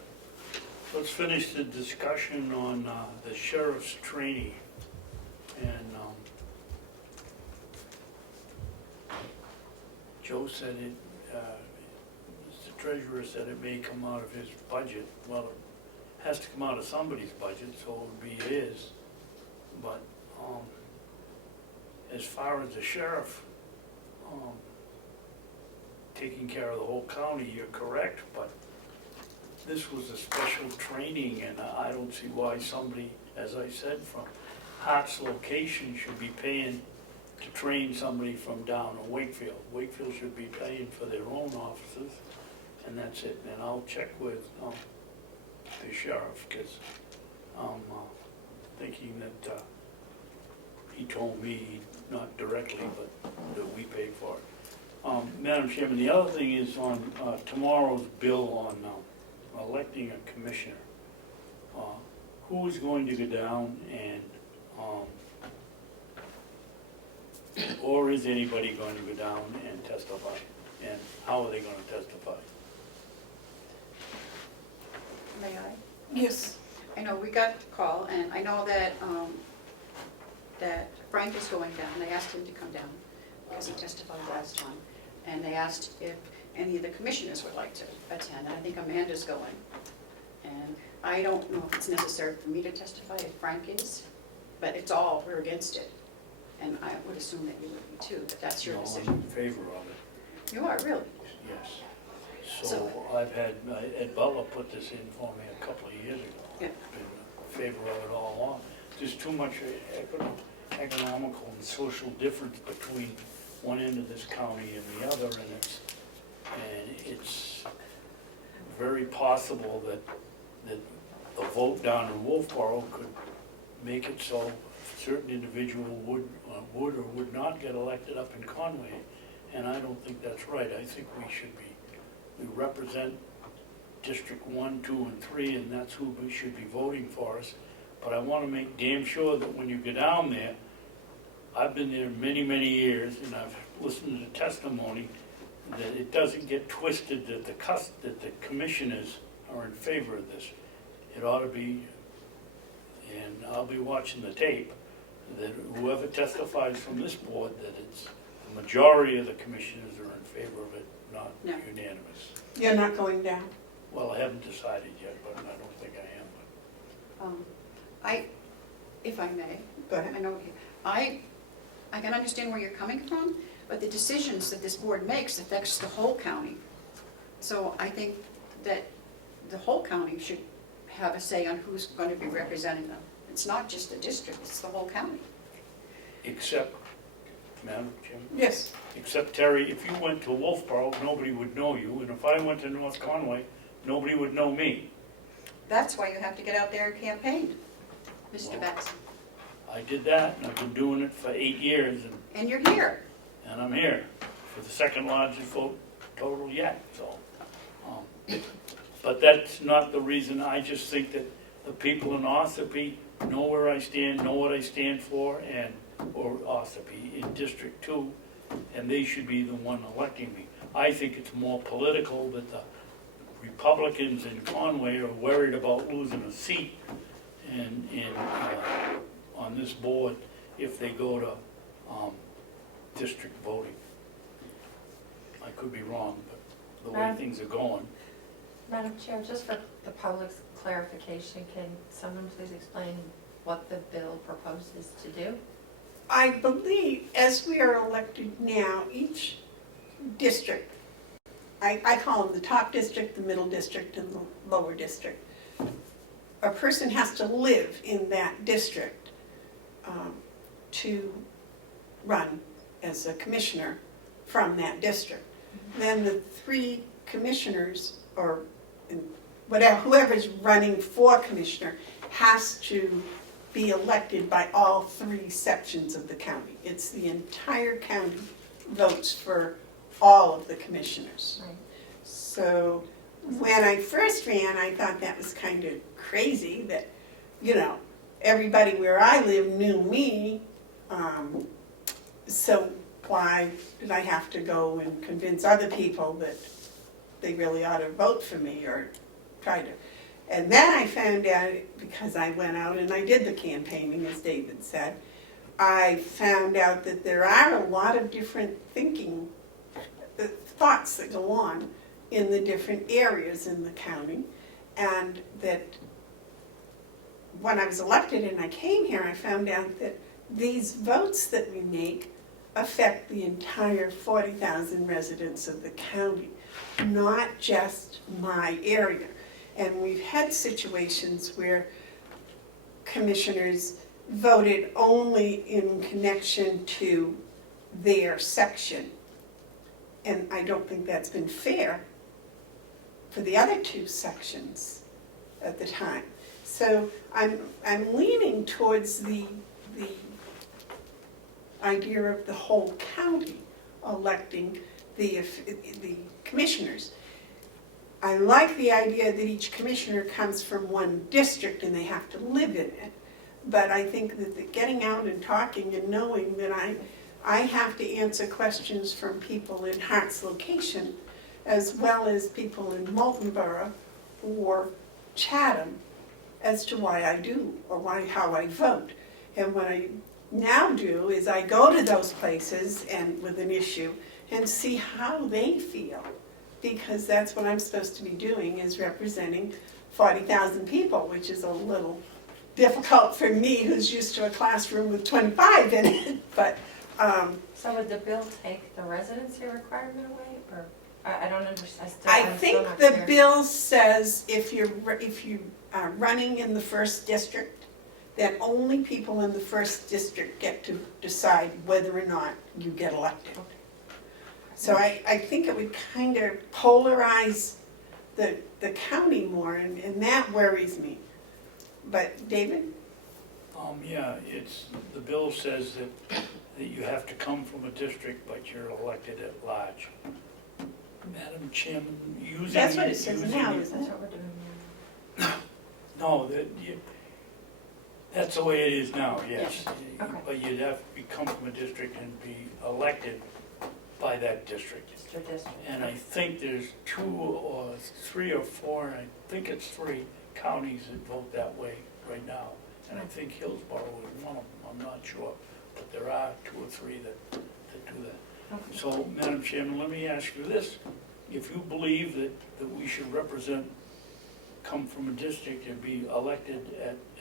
Let's finish the discussion on the sheriff's training. And Joe said it, Mr. Treasurer said it may come out of his budget. Well, it has to come out of somebody's budget, so it would be his. But as far as the sheriff taking care of the whole county, you're correct, but this was a special training, and I don't see why somebody, as I said, from Hart's location should be paying to train somebody from down in Wakefield. Wakefield should be paying for their own officers, and that's it. And I'll check with the sheriff, because I'm thinking that he told me, not directly, but that we paid for it. Madam Chairman, the other thing is on tomorrow's bill on electing a commissioner. Who is going to go down and, or is anybody going to go down and testify? And how are they going to testify? May I? Yes. I know we got the call, and I know that, that Frank is going down. They asked him to come down because he testified last time. And they asked if any of the commissioners would like to attend. And I think Amanda's going. And I don't know if it's necessary for me to testify if Frank is, but it's all, we're against it. And I would assume that you would be too, but that's your No, I'm decision. in favor of it, You are, really? yes. So I've had, Ed Butler put this in for me a couple of years ago. Yeah. I've been in favor of it all along. There's too much economical and social difference between one end of this county and the other, and it's very possible that a vote down in Wolfboro could make it so a certain individual would or would not get elected up in Conway, and I don't think that's right. I think we represent District 1, 2, and 3, and that's who we should be voting for us. But I want to make damn sure that when you go down there, I've been there many, many years, and I've listened to the testimony, that it doesn't get twisted that the commissioners are in favor of this. It ought to be, and I'll be watching the tape, that whoever testifies from this board, that it's the majority of the commissioners are in favor of it, not No. unanimous. You're not going down? Well, I haven't decided yet, but I don't think I am. If I may, Go ahead. I know, I can understand where you're coming from, but the decisions that this board makes affects the whole county. So I think that the whole county should have a say on who's going to be representing them. It's not just a district, it's the whole county. Except, Madam Chairman? Yes. Except, Terry, if you went to Wolfboro, nobody would know you, and if I went to North Conway, nobody would know me. That's why you have to get out there and campaign, Mr. Batson. I did that, and I've been doing it for 8 years, And you're here. and I'm here for the second largest vote total yet, so. But that's not the reason. I just think that the people in Ossipee know where I stand, know what I stand for, or Ossipee in District 2, and they should be the one electing me. I think it's more political that the Republicans in Conway are worried about losing a seat on this board if they go to district voting. I could be wrong, but the way things are going. Madam Chair, just for the public's clarification, can someone please explain what the bill proposes to do? I believe, as we are elected now, each district, I call them the top district, the middle district, and the lower district. A person has to live in that district to run as a commissioner from that district. Then the 3 commissioners, or whoever's running for commissioner, has to be elected by all 3 sections of the county. It's the entire county votes for all of the commissioners. Right. So when I first ran, I thought that was kind of crazy that, everybody where I live knew me. So why did I have to go and convince other people that they really ought to vote for me? Or try to. And then I found out, because I went out and I did the campaigning, as David said, I found out that there are a lot of different thinking, thoughts that go on in the different areas in the county, and that when I was elected and I came here, I found out that these votes that we make affect the entire 40,000 residents of the county, not just my area. And we've had situations where commissioners voted only in connection to their section. And I don't think that's been fair for the other two sections at the time. So I'm leaning towards the idea of the whole county electing the commissioners. I like the idea that each commissioner comes from one district and they have to live in it. But I think that getting out and talking and knowing that I have to answer questions from people in Hart's location as well as people in Moultonborough or Chatham as to why I do or how I vote. And what I now do is I go to those places and with an issue and see how they feel, because that's what I'm supposed to be doing, is representing 40,000 people, which is a little difficult for me who's used to a classroom with 25 in it, but. So would the bill take the residency requirement away, or, I don't understand, I I'm still think not the clear. bill says if you are running in the first district, then only people in the first district get to decide whether or not you get elected. So I think it would kind of polarize the county more, and that worries me. But David? Yeah, the bill says that you have to come from a district, but you're elected at large. Madam Chairman, using. That's what it says now, That's isn't it? what we're doing now. No, that's the way it is now, yes. Okay. But you'd have to come from a district and be elected by that district. Just your district. And I think there's 2 or 3 or 4, I think it's 3 counties that vote that way right now. And I think Hillsborough is one of them, I'm not sure. But there are 2 or 3 that do that. Okay. So, Madam Chairman, let me ask you this. If you believe that we should come from a district and be elected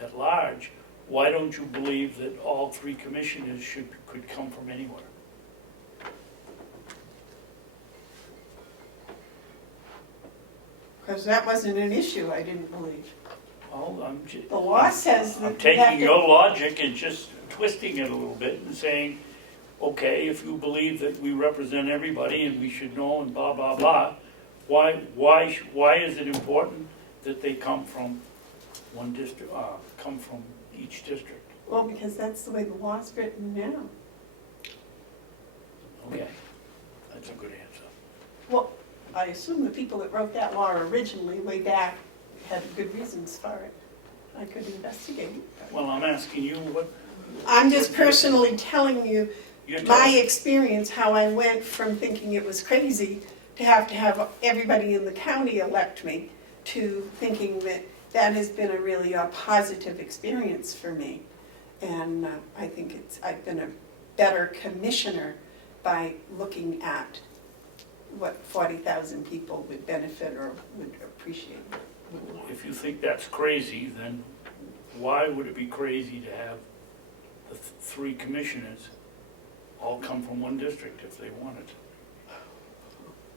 at large, why don't you believe that all 3 commissioners could come from anywhere? Because that wasn't an issue, I didn't believe. Well, The law says that I'm you have taking to- your logic and just twisting it a little bit and saying, okay, if you believe that we represent everybody and we should know and blah, blah, blah, why is it important that they come from one district, come from each district? Well, because that's the way the law's written now. Okay, that's a good answer. Well, I assume the people that wrote that law originally, way back, had good reasons for it. I could investigate. Well, I'm asking you what. I'm just personally telling you you're my telling- experience, how I went from thinking it was crazy to have everybody in the county elect me, to thinking that that has been a really positive experience for me. And I think I've been a better commissioner by looking at what 40,000 people would benefit or would appreciate. If you think that's crazy, then why would it be crazy to have the 3 commissioners all come from one district if they wanted?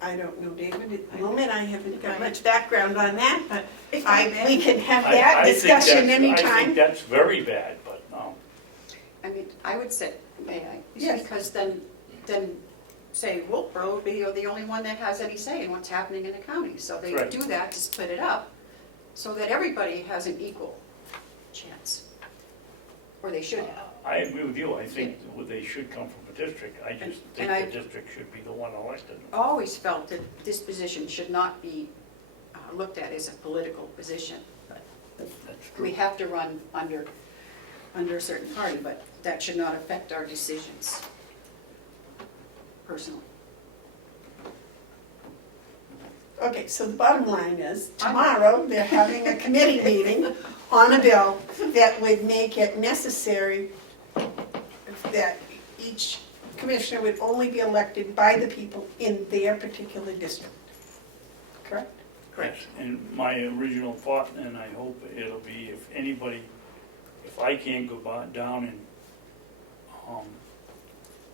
I don't know, David, at the moment I haven't got much background on that, but If I may. we can have I that think discussion I think anytime. that's very bad, but no. I mean, I would say, may I? Yes. Because then say Wilbur would be the only one that has any say in what's happening in the county. So they Right. do that to split it up, so that everybody has an equal chance. Or they should have. I agree with you, I think they should come from a district, I just think And the district should be the one elected. Always felt that this position should not be looked at as a political position. But That's we true. have to run under a certain party, but that should not affect our decisions, personally. Okay, so the bottom line is, tomorrow, they're having a committee meeting on a bill that would make it necessary that each commissioner would only be elected by the people in their particular district. Correct? Yes, and my original thought, and I hope it'll be, if anybody, if I can't go down and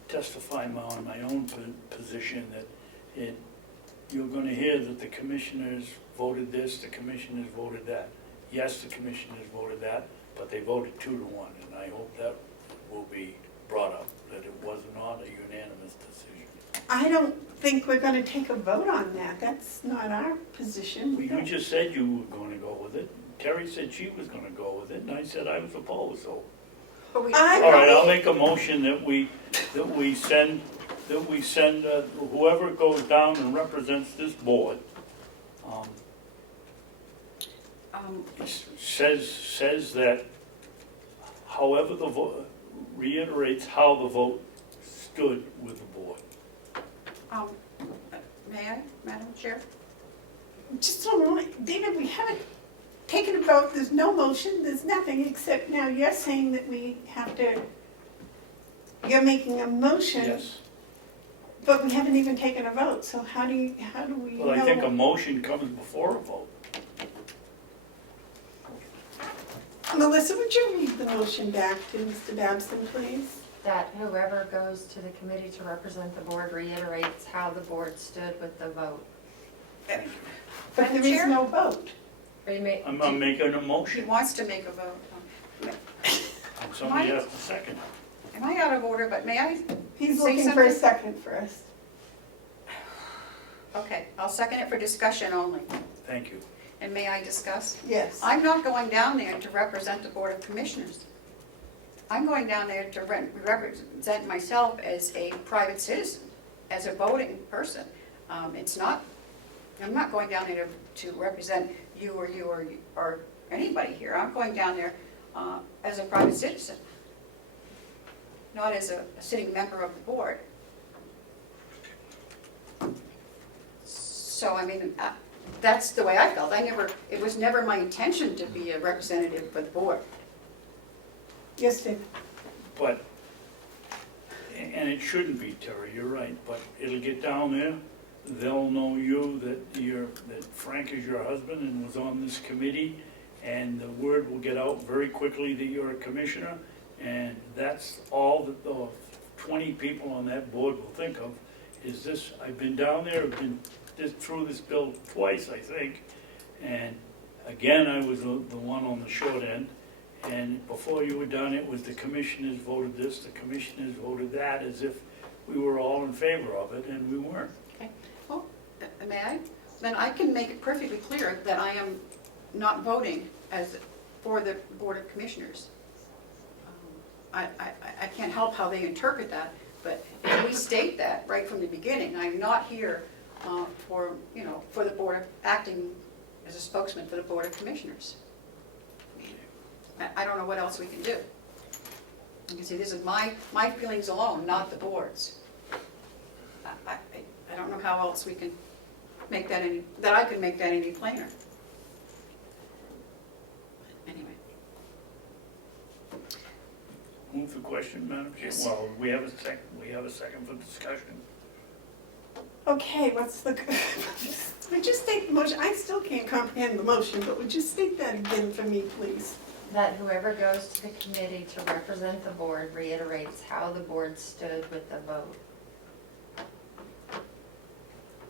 testify on my own position, that you're gonna hear that the commissioners voted this, the commissioners voted that. Yes, the commissioners voted that, but they voted 2-1, and I hope that will be brought up, that it was not a unanimous decision. I don't think we're gonna take a vote on that. That's not our position. Well, you just said you were gonna go with it. Terry said she was gonna go with it, and I said I was opposed, so. But we, All right, I'll make a motion that we send whoever goes down and represents this board, says that however the vote, reiterates how the vote stood with the board. may I, Madam Chair? Just a moment, David, we haven't taken a vote. There's no motion, there's nothing, except now you're saying that we have to, you're making a motion. Yes. But we haven't even taken a vote, so how do we know? Well, I think a motion comes before a vote. Melissa, would you read the motion back to Mr. Babson, please? That whoever goes to the committee to represent the board reiterates how the board stood with the vote. But Madam there is Chair? no vote. I'm making a He motion, wants to make a vote. and somebody has to second it. Am I out of order, but may I? He's Say looking for a something? second first. Okay, I'll second it for discussion only. Thank you. And may I discuss? Yes. I'm not going down there to represent the Board of Commissioners. I'm going down there to represent myself as a private citizen, as a voting person. It's not, I'm not going down there to represent you or anybody here. I'm going down there as a private citizen, not as a sitting member of the board. So, I mean, that's the way I felt. It was never my intention to be a representative for the board. Yes, David. But, and it shouldn't be, Terry, you're right, but it'll get down there, they'll know you, that Frank is your husband and was on this committee, and the word will get out very quickly that you're a commissioner, and that's all that the 20 people on that board will think of, is this, I've been down there, I've been through this bill twice, I think, and again, I was the one on the short end. And before you were done, it was the commissioners voted this, the commissioners voted that, as if we were all in favor of it, and we weren't. Okay, well, may I? Then I can make it perfectly clear that I am not voting for the Board of Commissioners. I can't help how they interpret that, but if we state that right from the beginning, I'm not here for the Board of, acting as a spokesman for the Board of Commissioners. I don't know what else we can do. You can see, this is my feelings alone, not the board's. I don't know how else we can make that I could make that any plainer. Anyway. Move the question, Madam Chair. Yes. Well, we have a second for discussion. Okay, what's the, would you state the motion? I still can't comprehend the motion, but would you state that again for me, please? That whoever goes to the committee to represent the board reiterates how the board stood with the vote.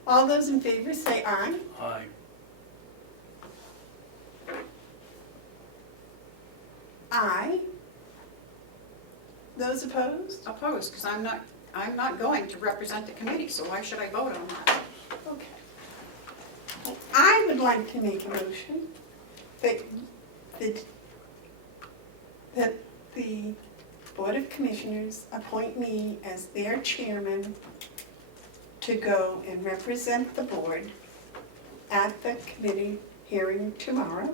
All those in favor say aye. Aye. Aye. Those opposed? Opposed, because I'm not going to represent the committee, so why should I vote on that? Okay. I would like to make a motion that the Board of Commissioners appoint me as their chairman to go and represent the board at the committee hearing tomorrow,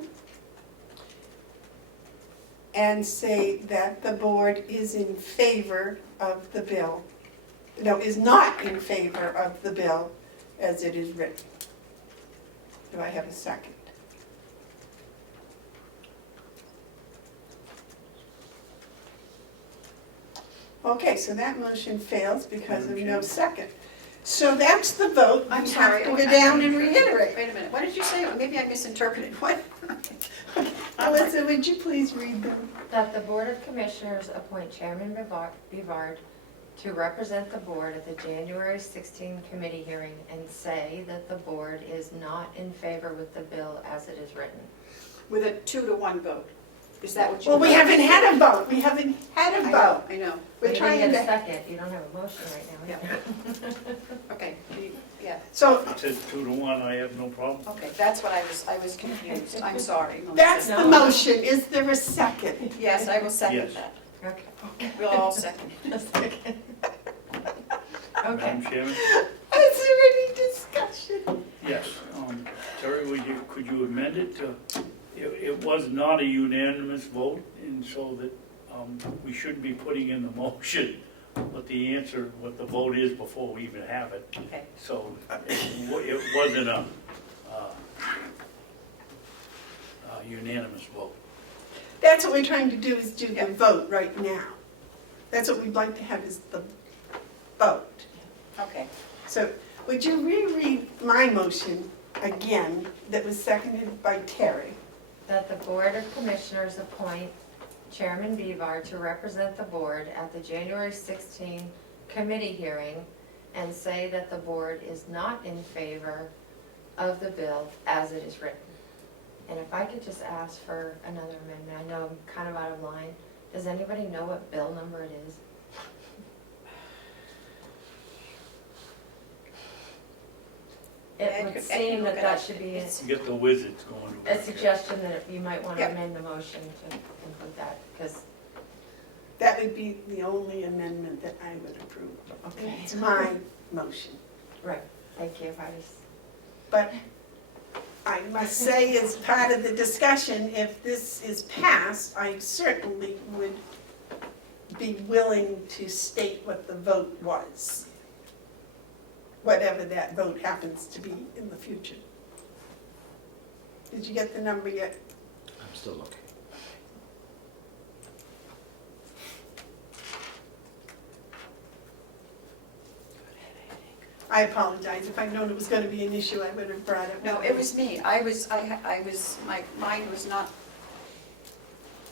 and say that the board is in favor of the bill. No, is not in favor of the bill as it is written. Do I have a second? Okay, so that motion fails because of no second. So that's the vote. I'm You sorry. have to go down and reiterate. Wait a minute, what did you say? Maybe I misinterpreted. What? Alyssa, would you please read them? That the Board of Commissioners appoint Chairman Bivard to represent the board at the January 16 committee hearing and say that the board is not in favor with the bill as it is written. With a 2-to-1 vote. Is that what you? Well, we haven't had a vote. We haven't had a vote. I know. We're You trying didn't get a to, second, you don't have a motion right now. Yeah. Okay, yeah, so It says 2-to-1, I have no problem. okay, that's what I was confused. I'm sorry. Melissa. that's the motion. Is there a second? Yes, I will second Yes. that. Okay. We'll all second. Okay. Madam Chairman? Is there any discussion? Yes. Terry, could you amend it to, it was not a unanimous vote, and so that we shouldn't be putting in the motion what the answer, what the vote is before we even have it. Okay. So it wasn't a unanimous vote. That's what we're trying to do, is do the Yeah. vote right now. That's what we'd like to have, is the vote. Okay. So would you reread my motion again that was seconded by Terry? That the Board of Commissioners appoint Chairman Bivard to represent the board at the January 16 committee hearing and say that the board is not in favor of the bill as it is written. And if I could just ask for another amendment, I know I'm kind of out of line. Does anybody know what bill number it is? It would seem that that should be Get the wizards going. a suggestion that you might want to Yeah. amend the motion to include that, because That would be the only amendment that I would approve. Okay, it's my motion. right, thank you, I just, But I must say, as part of the discussion, if this is passed, I certainly would be willing to state what the vote was, whatever that vote happens to be in the future. Did you get the number yet? I'm still looking. I apologize. If I'd known it was going to be an issue, I would have brought it. No, it was me. I was, my mind was not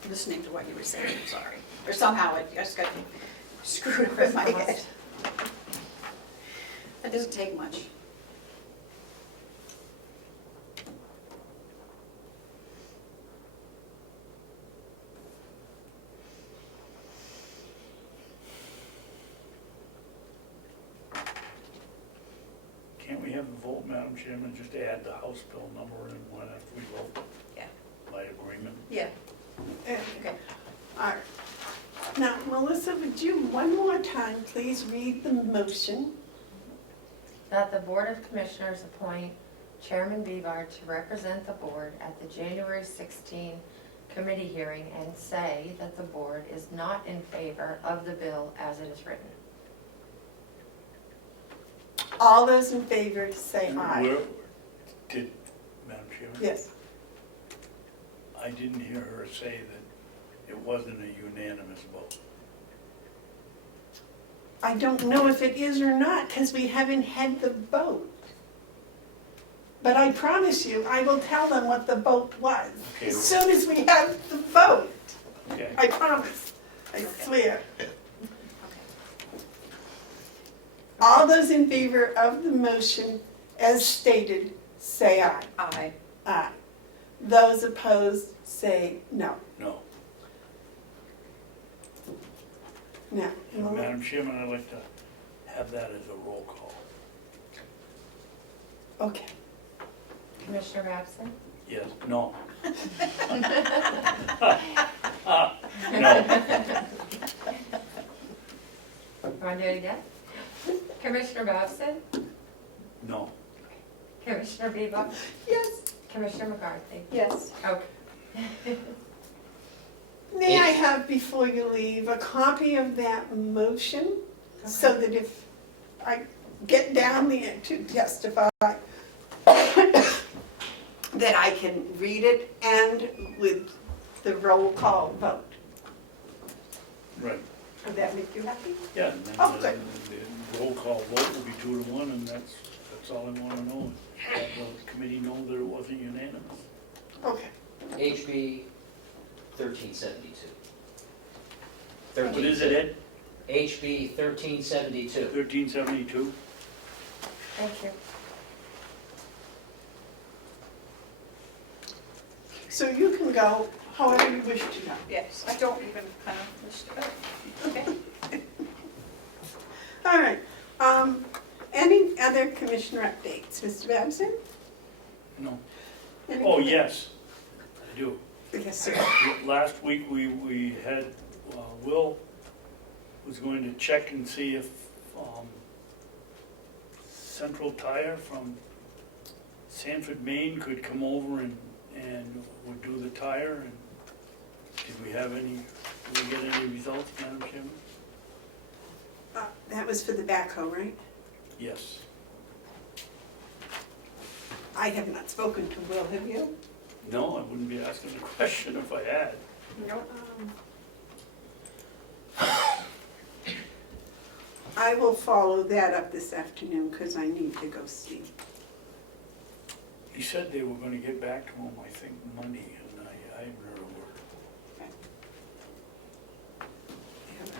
listening to what you were saying, I'm sorry. Or somehow it just got screwed up in my head. That doesn't take much. Can't we have a vote, Madam Chairman, just to add the House bill number in one after we vote? Yeah. By agreement? Yeah, Okay. okay. All right. Now, Melissa, would you one more time please read the motion? that the Board of Commissioners appoint Chairman Bivard to represent the board at the January 16 committee hearing and say that the board is not in favor of the bill as it is written. All those in favor say aye. Where, did, Madam Chairman? Yes. I didn't hear her say that it wasn't a unanimous vote. I don't know if it is or not, because we haven't had the vote. But I promise you, I will tell them what the vote was, Okay. as soon as we have the vote. Okay. I promise, I swear. All those in favor of the motion as stated, say aye. Aye. Aye. Those opposed, say no. No. No. Madam Chairman, I'd like to have that as a roll call. Okay. Commissioner Babson? Yes, no. No. Want to do it again? Commissioner Babson? No. Commissioner Bivard? Yes. Commissioner McCarthy? Yes. Okay. May I have, before you leave, a copy of that motion, so that if I get down there to testify, that I can read it and with the roll call vote. Right, Would that make you happy? yeah, and then Oh, good. the roll call vote will be 2-1, and that's all I wanna know. Let the committee know that it wasn't unanimous. Okay. HB 1372. What is it, Ed? HB 1372. 1372? Thank you. So you can go however you wish to go. Yes, I don't even kind of wish to go. Okay. All right. Any other commissioner updates? Mr. Babson? No. Any Oh, commi- yes, I do. Yes, sir. Last week, we had, Will was going to check and see if Central Tire from Sanford, Maine could come over and would do the tire. And did we get any results, Madam Chairman? That was for the backhoe, right? Yes. I have not spoken to Will, have you? No, I wouldn't be asking the question if I had. Nope. I will follow that up this afternoon because I need to go see. He said they were gonna get back to him, I think, Monday, and I haven't heard a word.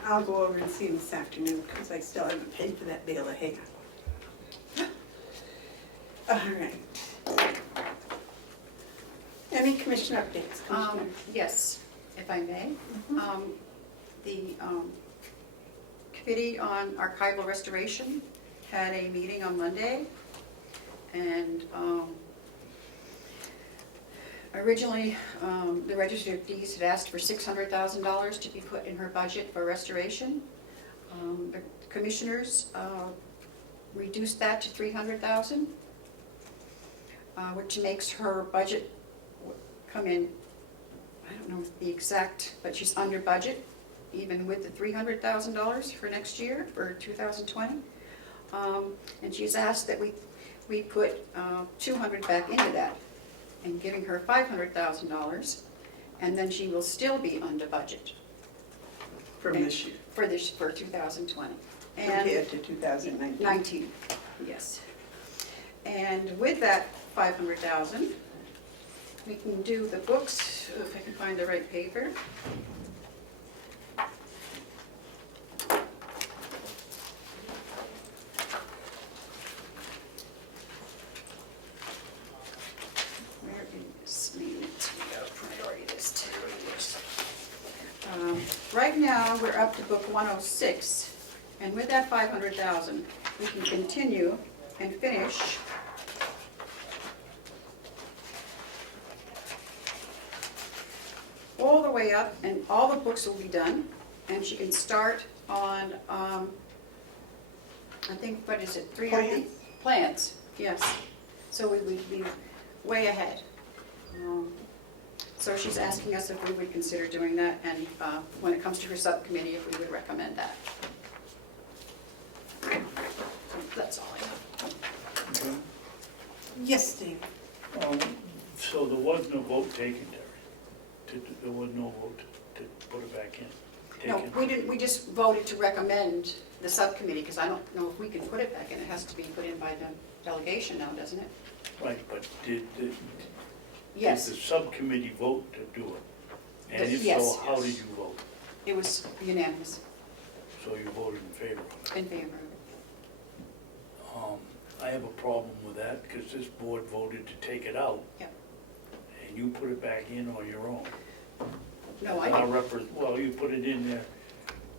I'll go over and see him this afternoon because I still haven't paid for that bale of hay. All right. Any commission updates, Commissioner? Yes, if I may. The Committee on Archival Restoration had a meeting on Monday, and originally, the Register of Deeds had asked for $600,000 to be put in her budget for restoration. The commissioners reduced that to $300,000, which makes her budget come in, I don't know the exact, but she's under budget, even with the $300,000 for next year, for 2020. And she's asked that we put 200 back into that, and giving her $500,000, and then she will still be under budget From this year, for 2020. compared to 2019. 19, yes. And with that 500,000, we can do the books, if I can find the right paper. Where is the priority list? Right now, we're up to book 106, and with that 500,000, we can continue and finish all the way up, and all the books will be done, and she can start on, I think, what is it, 300? Plans? Plans, yes. So we would be way ahead. So she's asking us if we would consider doing that, and when it comes to her subcommittee, if we would recommend that. So that's all I have. Okay. Yes, Steve. So there was no vote taken, Terry? There was no vote to put it back in? No, Taken? we didn't, we just voted to recommend the subcommittee, because I don't know if we can put it back in. It has to be put in by the delegation now, doesn't it? Right, but did the Yes, subcommittee vote to do it? And if Yes. so, how did you vote? it was unanimous, So you voted in favor of it? in favor of it. I have a problem with that, because this board voted to take it out. Yep. And you put it back in on your own. No, I Our didn't. well, you put it in there.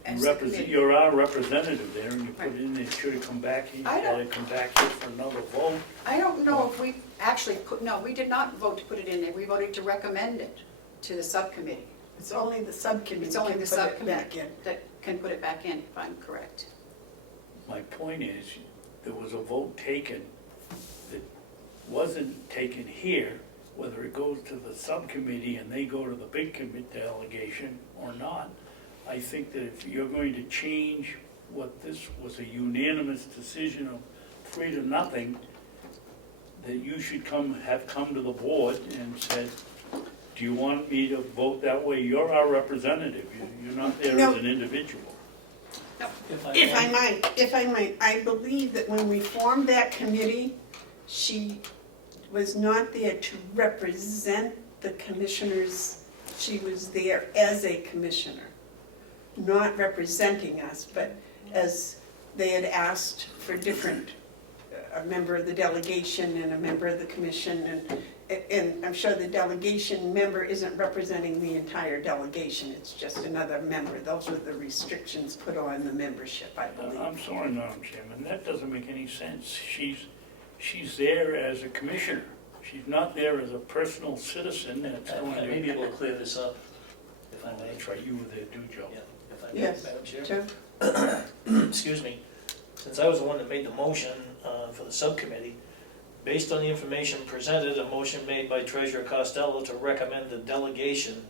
You As the committee. You're our representative there, and you put Right. it in there, should have come back, here. I don't- Had it come back here for another vote. I don't know if we actually put, no, we did not vote to put it in there. We voted to recommend it to the subcommittee. It's only the subcommittee It's only can the put it subcommittee back in. that can put it back in, if I'm correct. My point is, there was a vote taken that wasn't taken here, whether it goes to the subcommittee and they go to the big commit delegation or not. I think that if you're going to change what this was a unanimous decision of 3-0, that you should have come to the board and said, do you want me to vote that way? You're our representative, you're not there No. as an individual. If I might, I believe that when we formed that committee, she was not there to represent the commissioners. She was there as a commissioner, not representing us, but as they had asked for different, a member of the delegation and a member of the commission, and I'm sure the delegation member isn't representing the entire delegation, it's just another member. Those were the restrictions put on the membership, I believe. I'm sorry, Madam Chairman, that doesn't make any sense. She's there as a commissioner. She's not there as a personal citizen that's going I to... may be able to clear this up, if I Oh, may. that's right, you were there too, Joe. Yeah, if I may, Yes, Madam Chair. Joe? Excuse me. Since I was the one that made the motion for the subcommittee, based on the information presented, a motion made by Treasurer Costello to recommend the delegation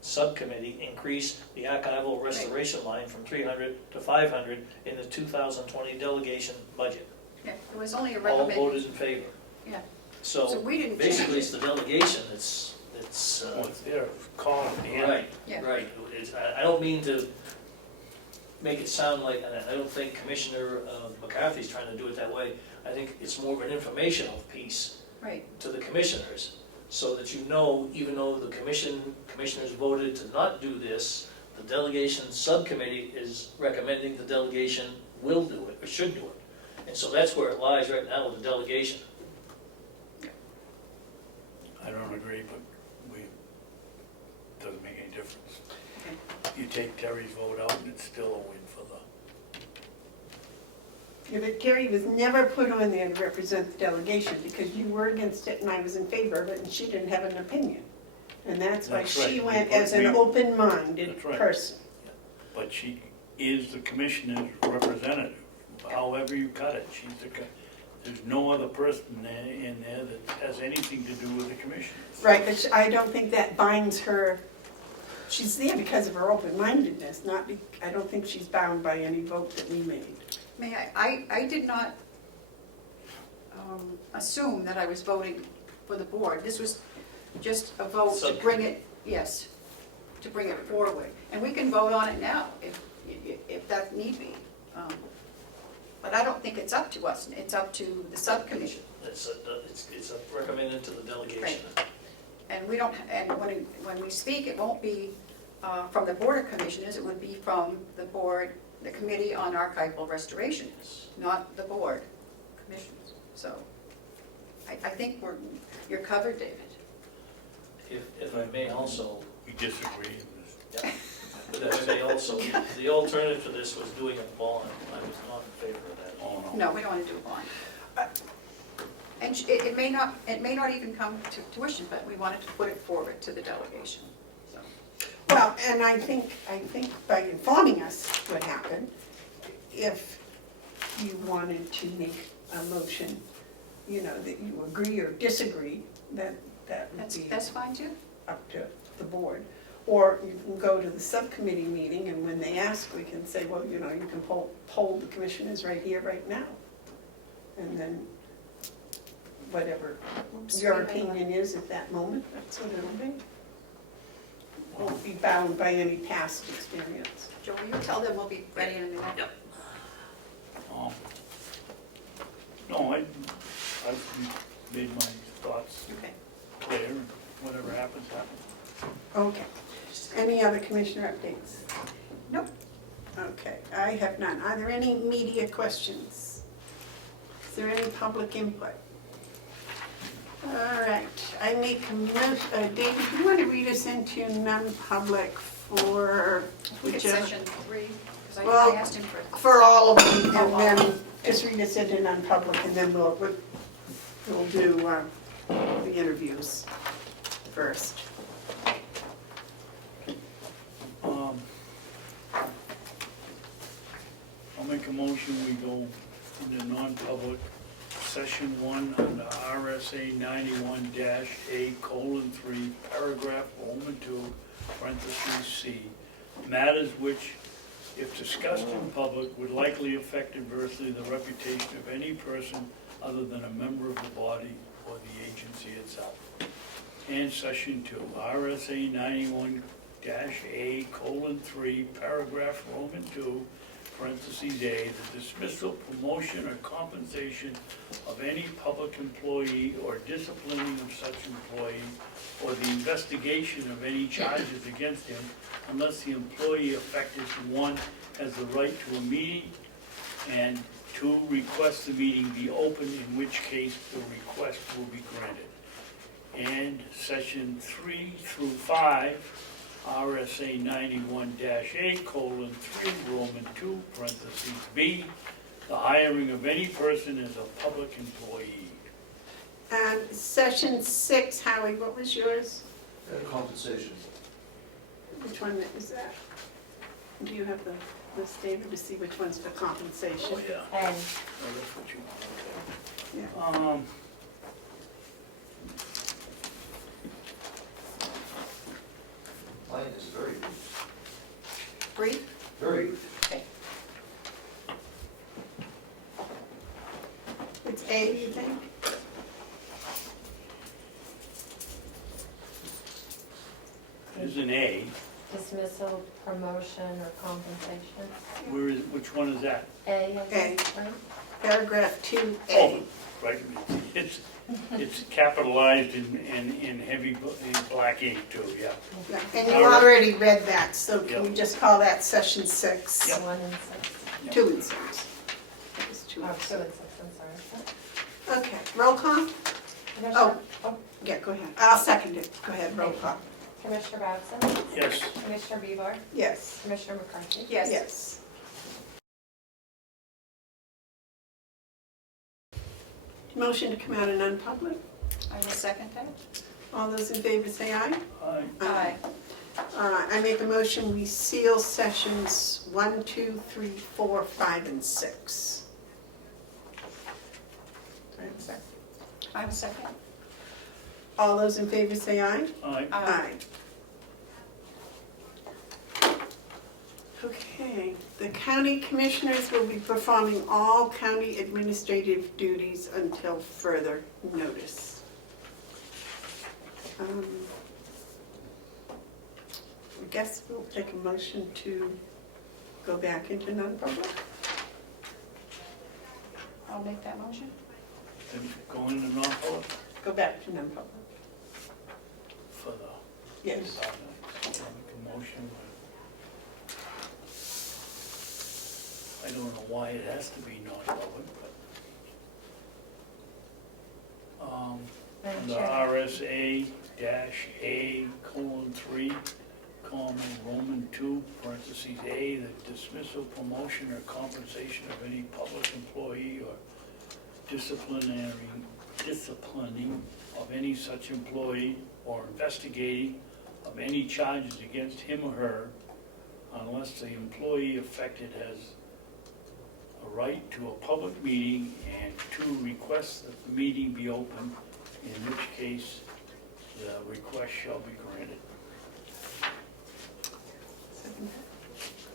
subcommittee increase the archival restoration line from 300 to 500 in the 2020 delegation budget. Yeah, it was only a All recommendation. voted in favor. Yeah. So So we didn't basically, change it's the delegation that's, Oh, it's their call at the end. right, Yeah. right. I don't mean to make it sound like, and I don't think Commissioner McCarthy's trying to do it that way. I think it's more of an informational piece Right, to the commissioners, so that you know, even though the commissioners voted to not do this, the delegation subcommittee is recommending the delegation will do it, or should do it. And so that's where it lies right now with the delegation. I don't agree, but doesn't make any difference. okay. You take Terry's vote out and it's still a win for the... Yeah, but Terry was never put on there to represent the delegation because you were against it and I was in favor of it and she didn't have an opinion. And that's why That's she right. went as an open-minded That's right. person. But she is the commissioner's representative, however you cut it. There's no other person in there that has anything to do with the commissioners. Right, but I don't think that binds her, she's there because of her open-mindedness, I don't think she's bound by any vote that we made. May I did not assume that I was voting for the board. This was just a vote to bring it, yes, to bring it forward. And we can vote on it now if that need be. But I don't think it's up to us, it's up to the subcommission. It's recommended to the delegation. And we don't, and when we speak, it won't be from the Board of Commissioners, it would be from the board, the Committee on Archival Restoration, not the Board Commissioners. So I think you're covered, David. If I may also, We disagree. but if I may also, the alternative to this was doing a bond. I was not in favor of that. Oh, no. No, we don't want to do a bond. And it may not even come to tuition, but we wanted to put it forward to the delegation, so. Well, and I think by informing us what happened, if you wanted to make a motion, you know, that you agree or disagree, that would be That's fine too. up to the board. Or you can go to the subcommittee meeting, and when they ask, we can say, well, you know, you can poll the commissioners right here, right now. And then whatever your opinion is at that moment, that's what it'll be. Won't be bound by any past experience. Joe, will you tell them we'll be ready in a minute? Yep. No, I've made my thoughts Okay. clear, and whatever happens, happens. Okay. Any other commissioner updates? Nope. Okay, I have none. Are there any media questions? Is there any public input? All right, I make a motion, David, do you want to read us into non-public for We get whichever? session 3, because Well, I asked him for. For all of them, and then just read us into non-public, and then we'll do the interviews first. I'll make a motion, we go into non-public, session 1 under RSA 91-A:3, paragraph Roman 2, parentheses C, matters which, if discussed in public, would likely affect adversely the reputation of any person other than a member of the body or the agency itself. And Section 2, RSA 91-A:3, paragraph Roman 2, parentheses A, the dismissal, promotion, or compensation of any public employee or disciplining of such employee, or the investigation of any charges against him, unless the employee affected, one, has the right to a meeting, and two, request the meeting be open, in which case the request will be granted. And Section 3 through 5, RSA 91-A:3, Roman 2, parentheses B, the hiring of any person as a public employee. And Session 6, Howie, what was yours? Compensation. Which one is that? Do you have the list, David, to see which one's for compensation? Oh, yeah. And Oh, that's what you want, okay. Yeah. Mine is very Brief? very. Okay. It's A, you think? There's an A, dismissal, promotion, or compensation. which one is that? A, A. right? Paragraph Oh, 2A. right, it's capitalized in heavy in black ink too, yeah. Yeah, and you already read that, so can we Yep. just call that Session 6? Yep. 1 and 6. 2 and 6. That was 2 Oh, and 2 6. and 6, I'm sorry. Okay, roll call? Commissioner, Yeah, go ahead. I'll second it. Go ahead, roll call. Commissioner Babson, Yes, Commissioner Bieber, Yes. Commissioner McCarthy. Yes. Yes. Motion to come out of non-public. I will second that. All those in favor say aye. aye. I make a motion, we seal sessions 1, 2, 3, 4, 5, and 6. Do I have a second? I will second. All those in favor say aye. Aye. Aye. Okay, the county commissioners will be performing all county administrative duties until further notice. I guess we'll take a motion to go back into non-public. I'll make that motion. Then go into non-public Go back to non-public. for the, Yes. I'll make a motion. I don't know why it has to be non-public, but, Madam the Chair. RSA-A:3, Roman 2, parentheses A, the dismissal, promotion, or compensation of any public employee or disciplining of any such employee or investigating of any charges against him or her unless the employee affected has a right to a public meeting, and two, request that the meeting be open, in which case the request shall be granted.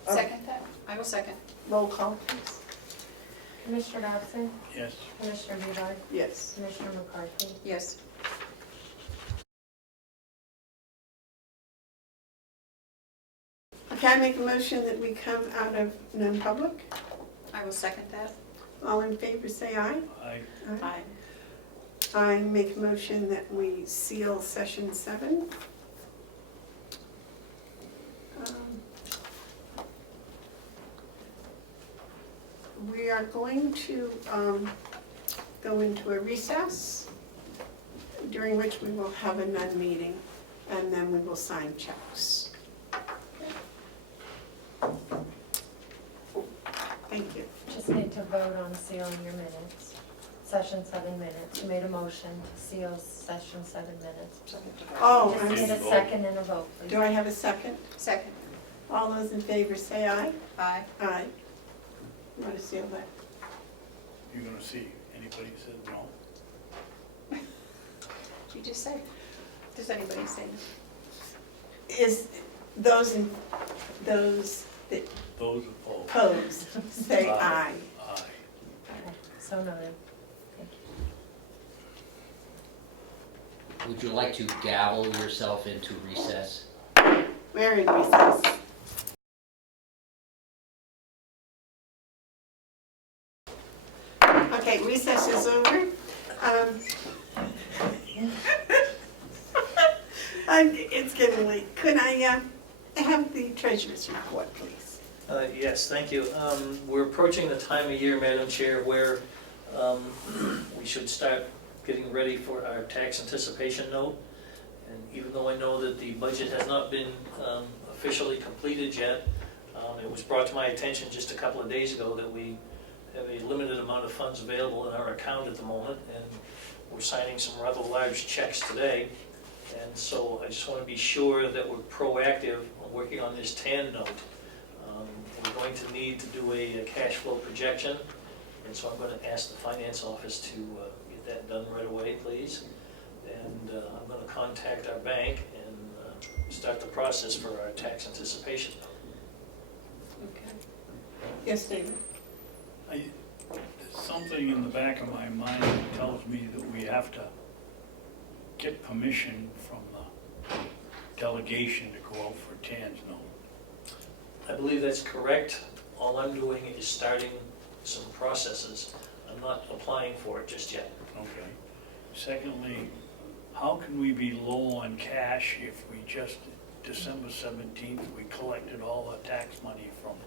Second that? I will second. Roll call, please. Commissioner Babson, Yes. Commissioner Bieber, Yes. Commissioner McCarthy. Yes. Okay, I make a motion that we come out of non-public. I will second that. All in favor say aye. Aye. Aye. I make a motion that we seal session 7. We are going to go into a recess, during which we will have a non-meeting, and then we will sign checks. Thank you. Just need to vote on sealing your minutes. Session 7 minutes. You made a motion to seal session 7 minutes. Oh, Just need a second and a vote, please. do I have a second? Second. All those in favor say aye. Aye. Aye. You want to seal that? You're gonna see, anybody says no? You just said. Does anybody say? Is those that Those opposed? oppose, say aye. Aye. Okay, so noted. Thank Would you like to gavel yourself into recess? We're in recess. Okay, recess is over. It's getting late. Could I have the treasurer's report, please? Yes, thank you. We're approaching the time of year, Madam Chair, where we should start getting ready for our tax anticipation note. And even though I know that the budget has not been officially completed yet, it was brought to my attention just a couple of days ago that we have a limited amount of funds available in our account at the moment, and we're signing some rather large checks today. And so I just want to be sure that we're proactive on working on this TAN note. We're going to need to do a cash flow projection, and so I'm going to ask the finance office to get that done right away, please. And I'm going to contact our bank and start the process for our tax anticipation note. Okay. Yes, David? There's something in the back of my mind that tells me that we have to get permission from the delegation to go out for TANs note. I believe that's correct. All I'm doing is starting some processes. I'm not applying for it just yet. Okay. Secondly, how can we be low on cash if we just, December 17th, we collected all the tax money from?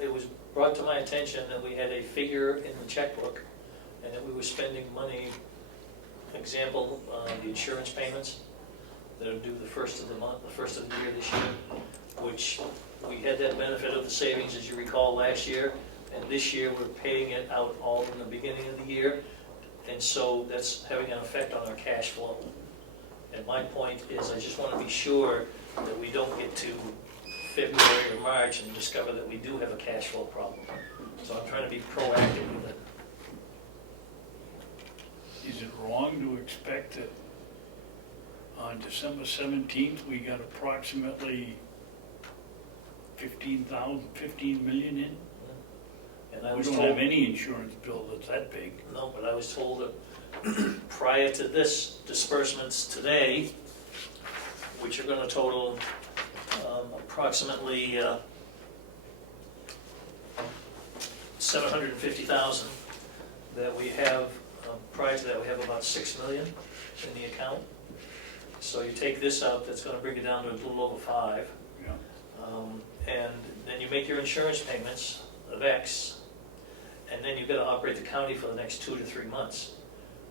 It was brought to my attention that we had a figure in the checkbook and that we were spending money, example, the insurance payments that are due the first of the month, the first of the year this year, which we had that benefit of the savings, as you recall, last year, and this year we're paying it out all in the beginning of the year, and so that's having an effect on our cash flow. And my point is, I just want to be sure that we don't get to February or March and discover that we do have a cash flow problem. So I'm trying to be proactive with it. Is it wrong to expect that on December 17th, we got approximately 15 million in? And I We was don't told, have any insurance bill that's that big. no, but I was told that prior to this disbursements today, which are going to total approximately 750,000, that we have, prior to that, we have about 6 million in the account. So you take this out, that's going to bring it down to a little over 5. Yeah. And then you make your insurance payments of X, and then you've got to operate the county for the next 2 to 3 months.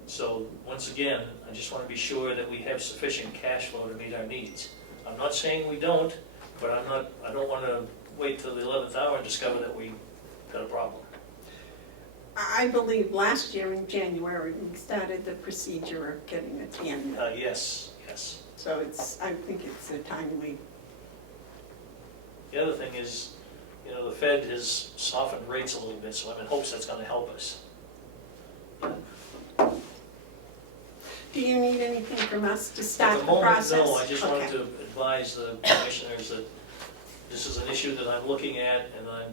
So once again, I just want to be sure that we have sufficient cash flow to meet our needs. I'm not saying we don't, but I don't want to wait till the 11th hour and discover that we got a problem. I believe last year in January, we started the procedure of getting a TAN note. Yes. So I think it's a timely. The other thing is, the Fed has softened rates a little bit, so I'm in hopes that's going to help us. Do you need anything from us to At start the the moment, process? no, I just wanted Okay. to advise the commissioners that this is an issue that I'm looking at, and I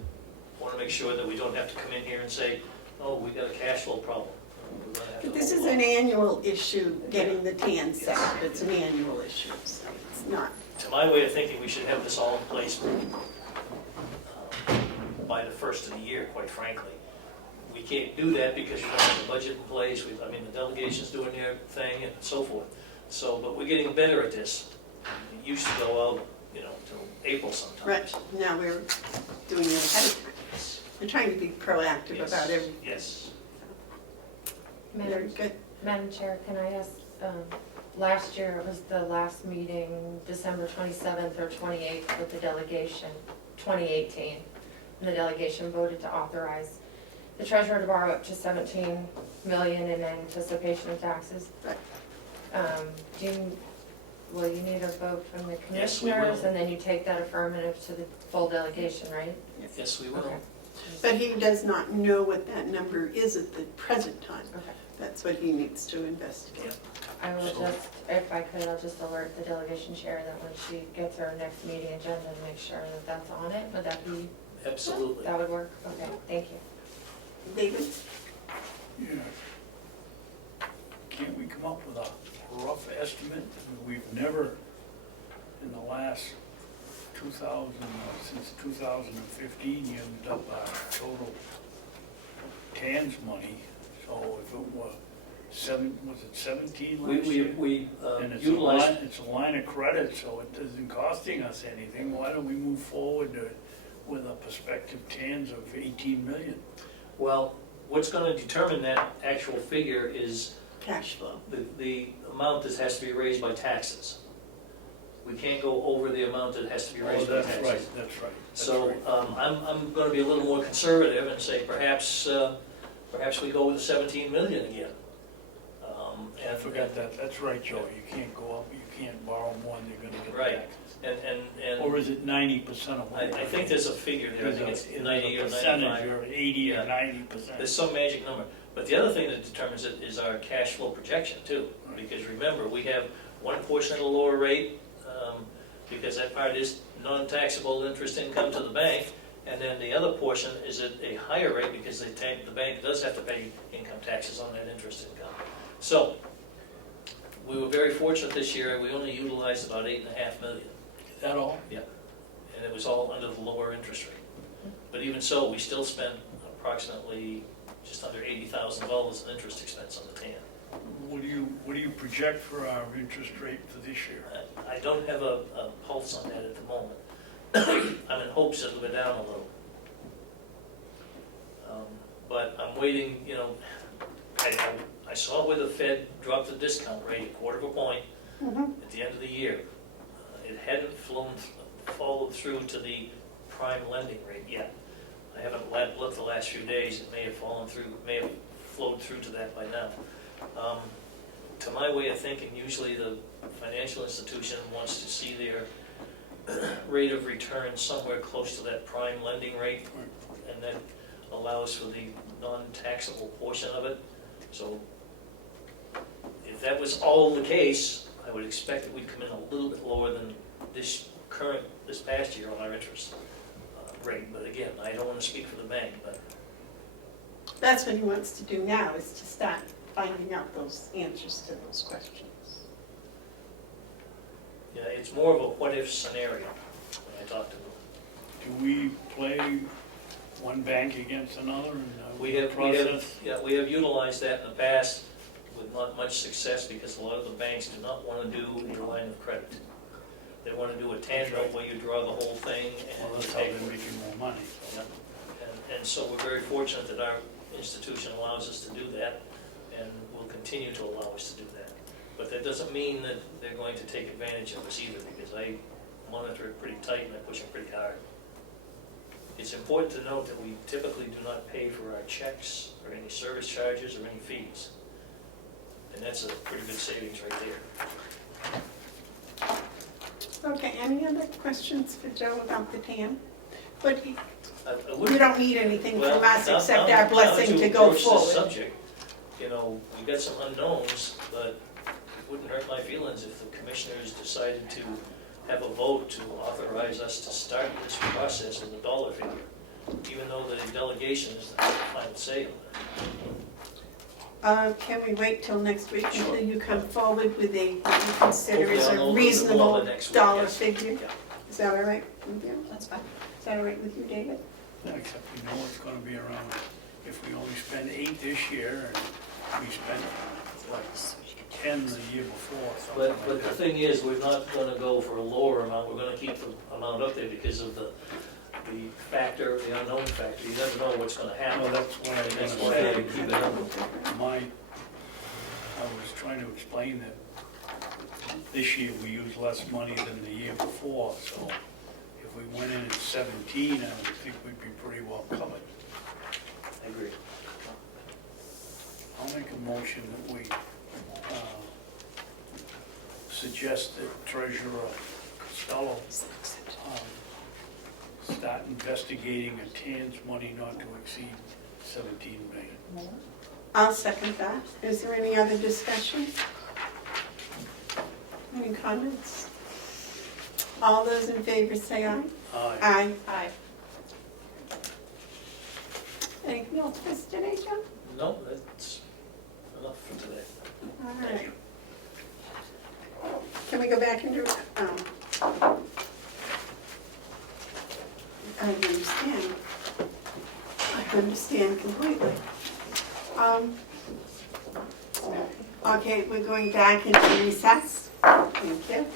want to make sure that we don't have to come in here and say, oh, we got a cash flow problem. We're gonna have to But this hold is an on. annual issue, getting the TAN set up. It's an annual issue, so it's not. To my way of thinking, we should have this all in place by the first of the year, quite frankly. We can't do that because you don't have the budget in place. The delegation's doing their thing and so forth. So, but we're getting better at this. It used to go out, till April sometimes. Right, now we're doing it ahead of time. We're trying to be proactive Yes, about everything. yes. Very good. Madam Chair, can I ask, last year, it was the last meeting, December 27th or 28th with the delegation, 2018. And the delegation voted to authorize the treasurer to borrow up to 17 million in anticipation of taxes. Right. Will you need a vote from the Yes, we will. commissioners? And then you take that affirmative to the full delegation, right? Yes, we will. Okay. But he does not know what that number is at the present time. Okay. That's what he needs to investigate. I will just, if I could, I'll just alert the delegation chair that when she gets her next meeting agenda, to make sure that that's on it. Would that be, Absolutely. that would work? Okay, thank you. David? Yeah. Can't we come up with a since 2015, you ended up our total TANs money, so if it were was it 17 last year? We And it's utilized, it's a line of credit, so it isn't costing us anything. Why don't we move forward with a prospective TANs of 18 million? well, what's gonna determine that actual figure is Cash flow. the amount that has to be raised by taxes. We can't go over the amount that has to be Oh, raised by that's taxes. right, that's right. that's So, right. I'm gonna be a little more conservative and say perhaps we go with 17 million again. I forgot that, that's right, Joe, you can't go up, you can't borrow more than you're gonna get Right. back. And Or is it 90% of what? I think there's a figure there, I think it's 90 or 95. Percentage, or 80 Yeah. or 90%. There's some magic number. But the other thing that determines it is our cash flow projection too. Because remember, we have one portion at a lower rate, because that part is non-taxable interest income to the bank. And then the other portion is at a higher rate because the bank does have to pay income taxes on that interest income. So, we were very fortunate this year, we only utilized about 8.5 million. Is that all? And it was all under the lower interest rate. But even so, we still spent approximately just under $80,000 in interest expense on the TAN. What do you project for our interest rate for this year? I don't have a pulse on that at the moment. I'm in hopes it'll go down a little. But I'm waiting, you know, I saw where the Fed dropped the discount rate 1/4 point at the end of the year. It hadn't followed through to the prime lending rate yet. I haven't looked the last few days, it may have flowed through to that by now. To my way of thinking, usually the financial institution wants to see their rate of return somewhere close to that prime lending rate, and that allows for the non-taxable portion of it. So if that was all the case, I would expect that we'd come in a little bit lower than this past year on our interest rate. But again, I don't want to speak for the bank, but That's what he wants to do now, is to start finding out those answers to those questions. yeah, it's more of a what-if scenario when I talk to them. Do we play one bank against another in We the have process? utilized that in the past with not much success because a lot of the banks do not want to do a line of credit. They want to do a tandem where you draw the whole thing Well, and that's how pay they're for it. making more money. Yeah. And so we're very fortunate that our institution allows us to do that and will continue to allow us to do that. But that doesn't mean that they're going to take advantage of us either, because I monitor it pretty tight and I push it pretty hard. It's important to note that we typically do not pay for our checks or any service charges or any fees. And that's a pretty good savings right there. Okay, any other questions for Joe about the TAM? But I you wouldn't- don't need anything Well, from us now- except now- our blessing now to go approach this forward. subject, you know, we've got some unknowns, but it wouldn't hurt my feelings if the commissioners decided to have a vote to authorize us to start this process with a dollar figure, even though the delegation is the final say on it. Can we wait till next week Sure. until you come forward with what you consider Hopefully as I'll know a a little bit more reasonable by next week, dollar yes. figure? Yeah. Is that all right with you? That's fine. Is that all right with you, David? Except we know it's gonna be around, if we only spend 8 this year, and we spent, what, 10 the year before, something But like the that. thing is, we're not gonna go for a lower amount, we're gonna keep the amount up there because of the factor, the unknown factor, you never know what's gonna happen. Well, that's what I was That's gonna why say. I keep it up. I was trying to explain that this year we used less money than the year before, so if we went in at 17, I would think we'd be pretty well covered. I agree. I'll make a motion that we suggest that Treasurer Costello start investigating a TAN's money not to exceed 17 million. I'll second that. Is there any other discussion? Any comments? All those in favor say aye. Aye. Aye. Aye. Anything else for us today, Joe? No, that's enough for today. All right. Can we go back into, I understand. I understand completely. Okay, we're going back into recess. Thank you.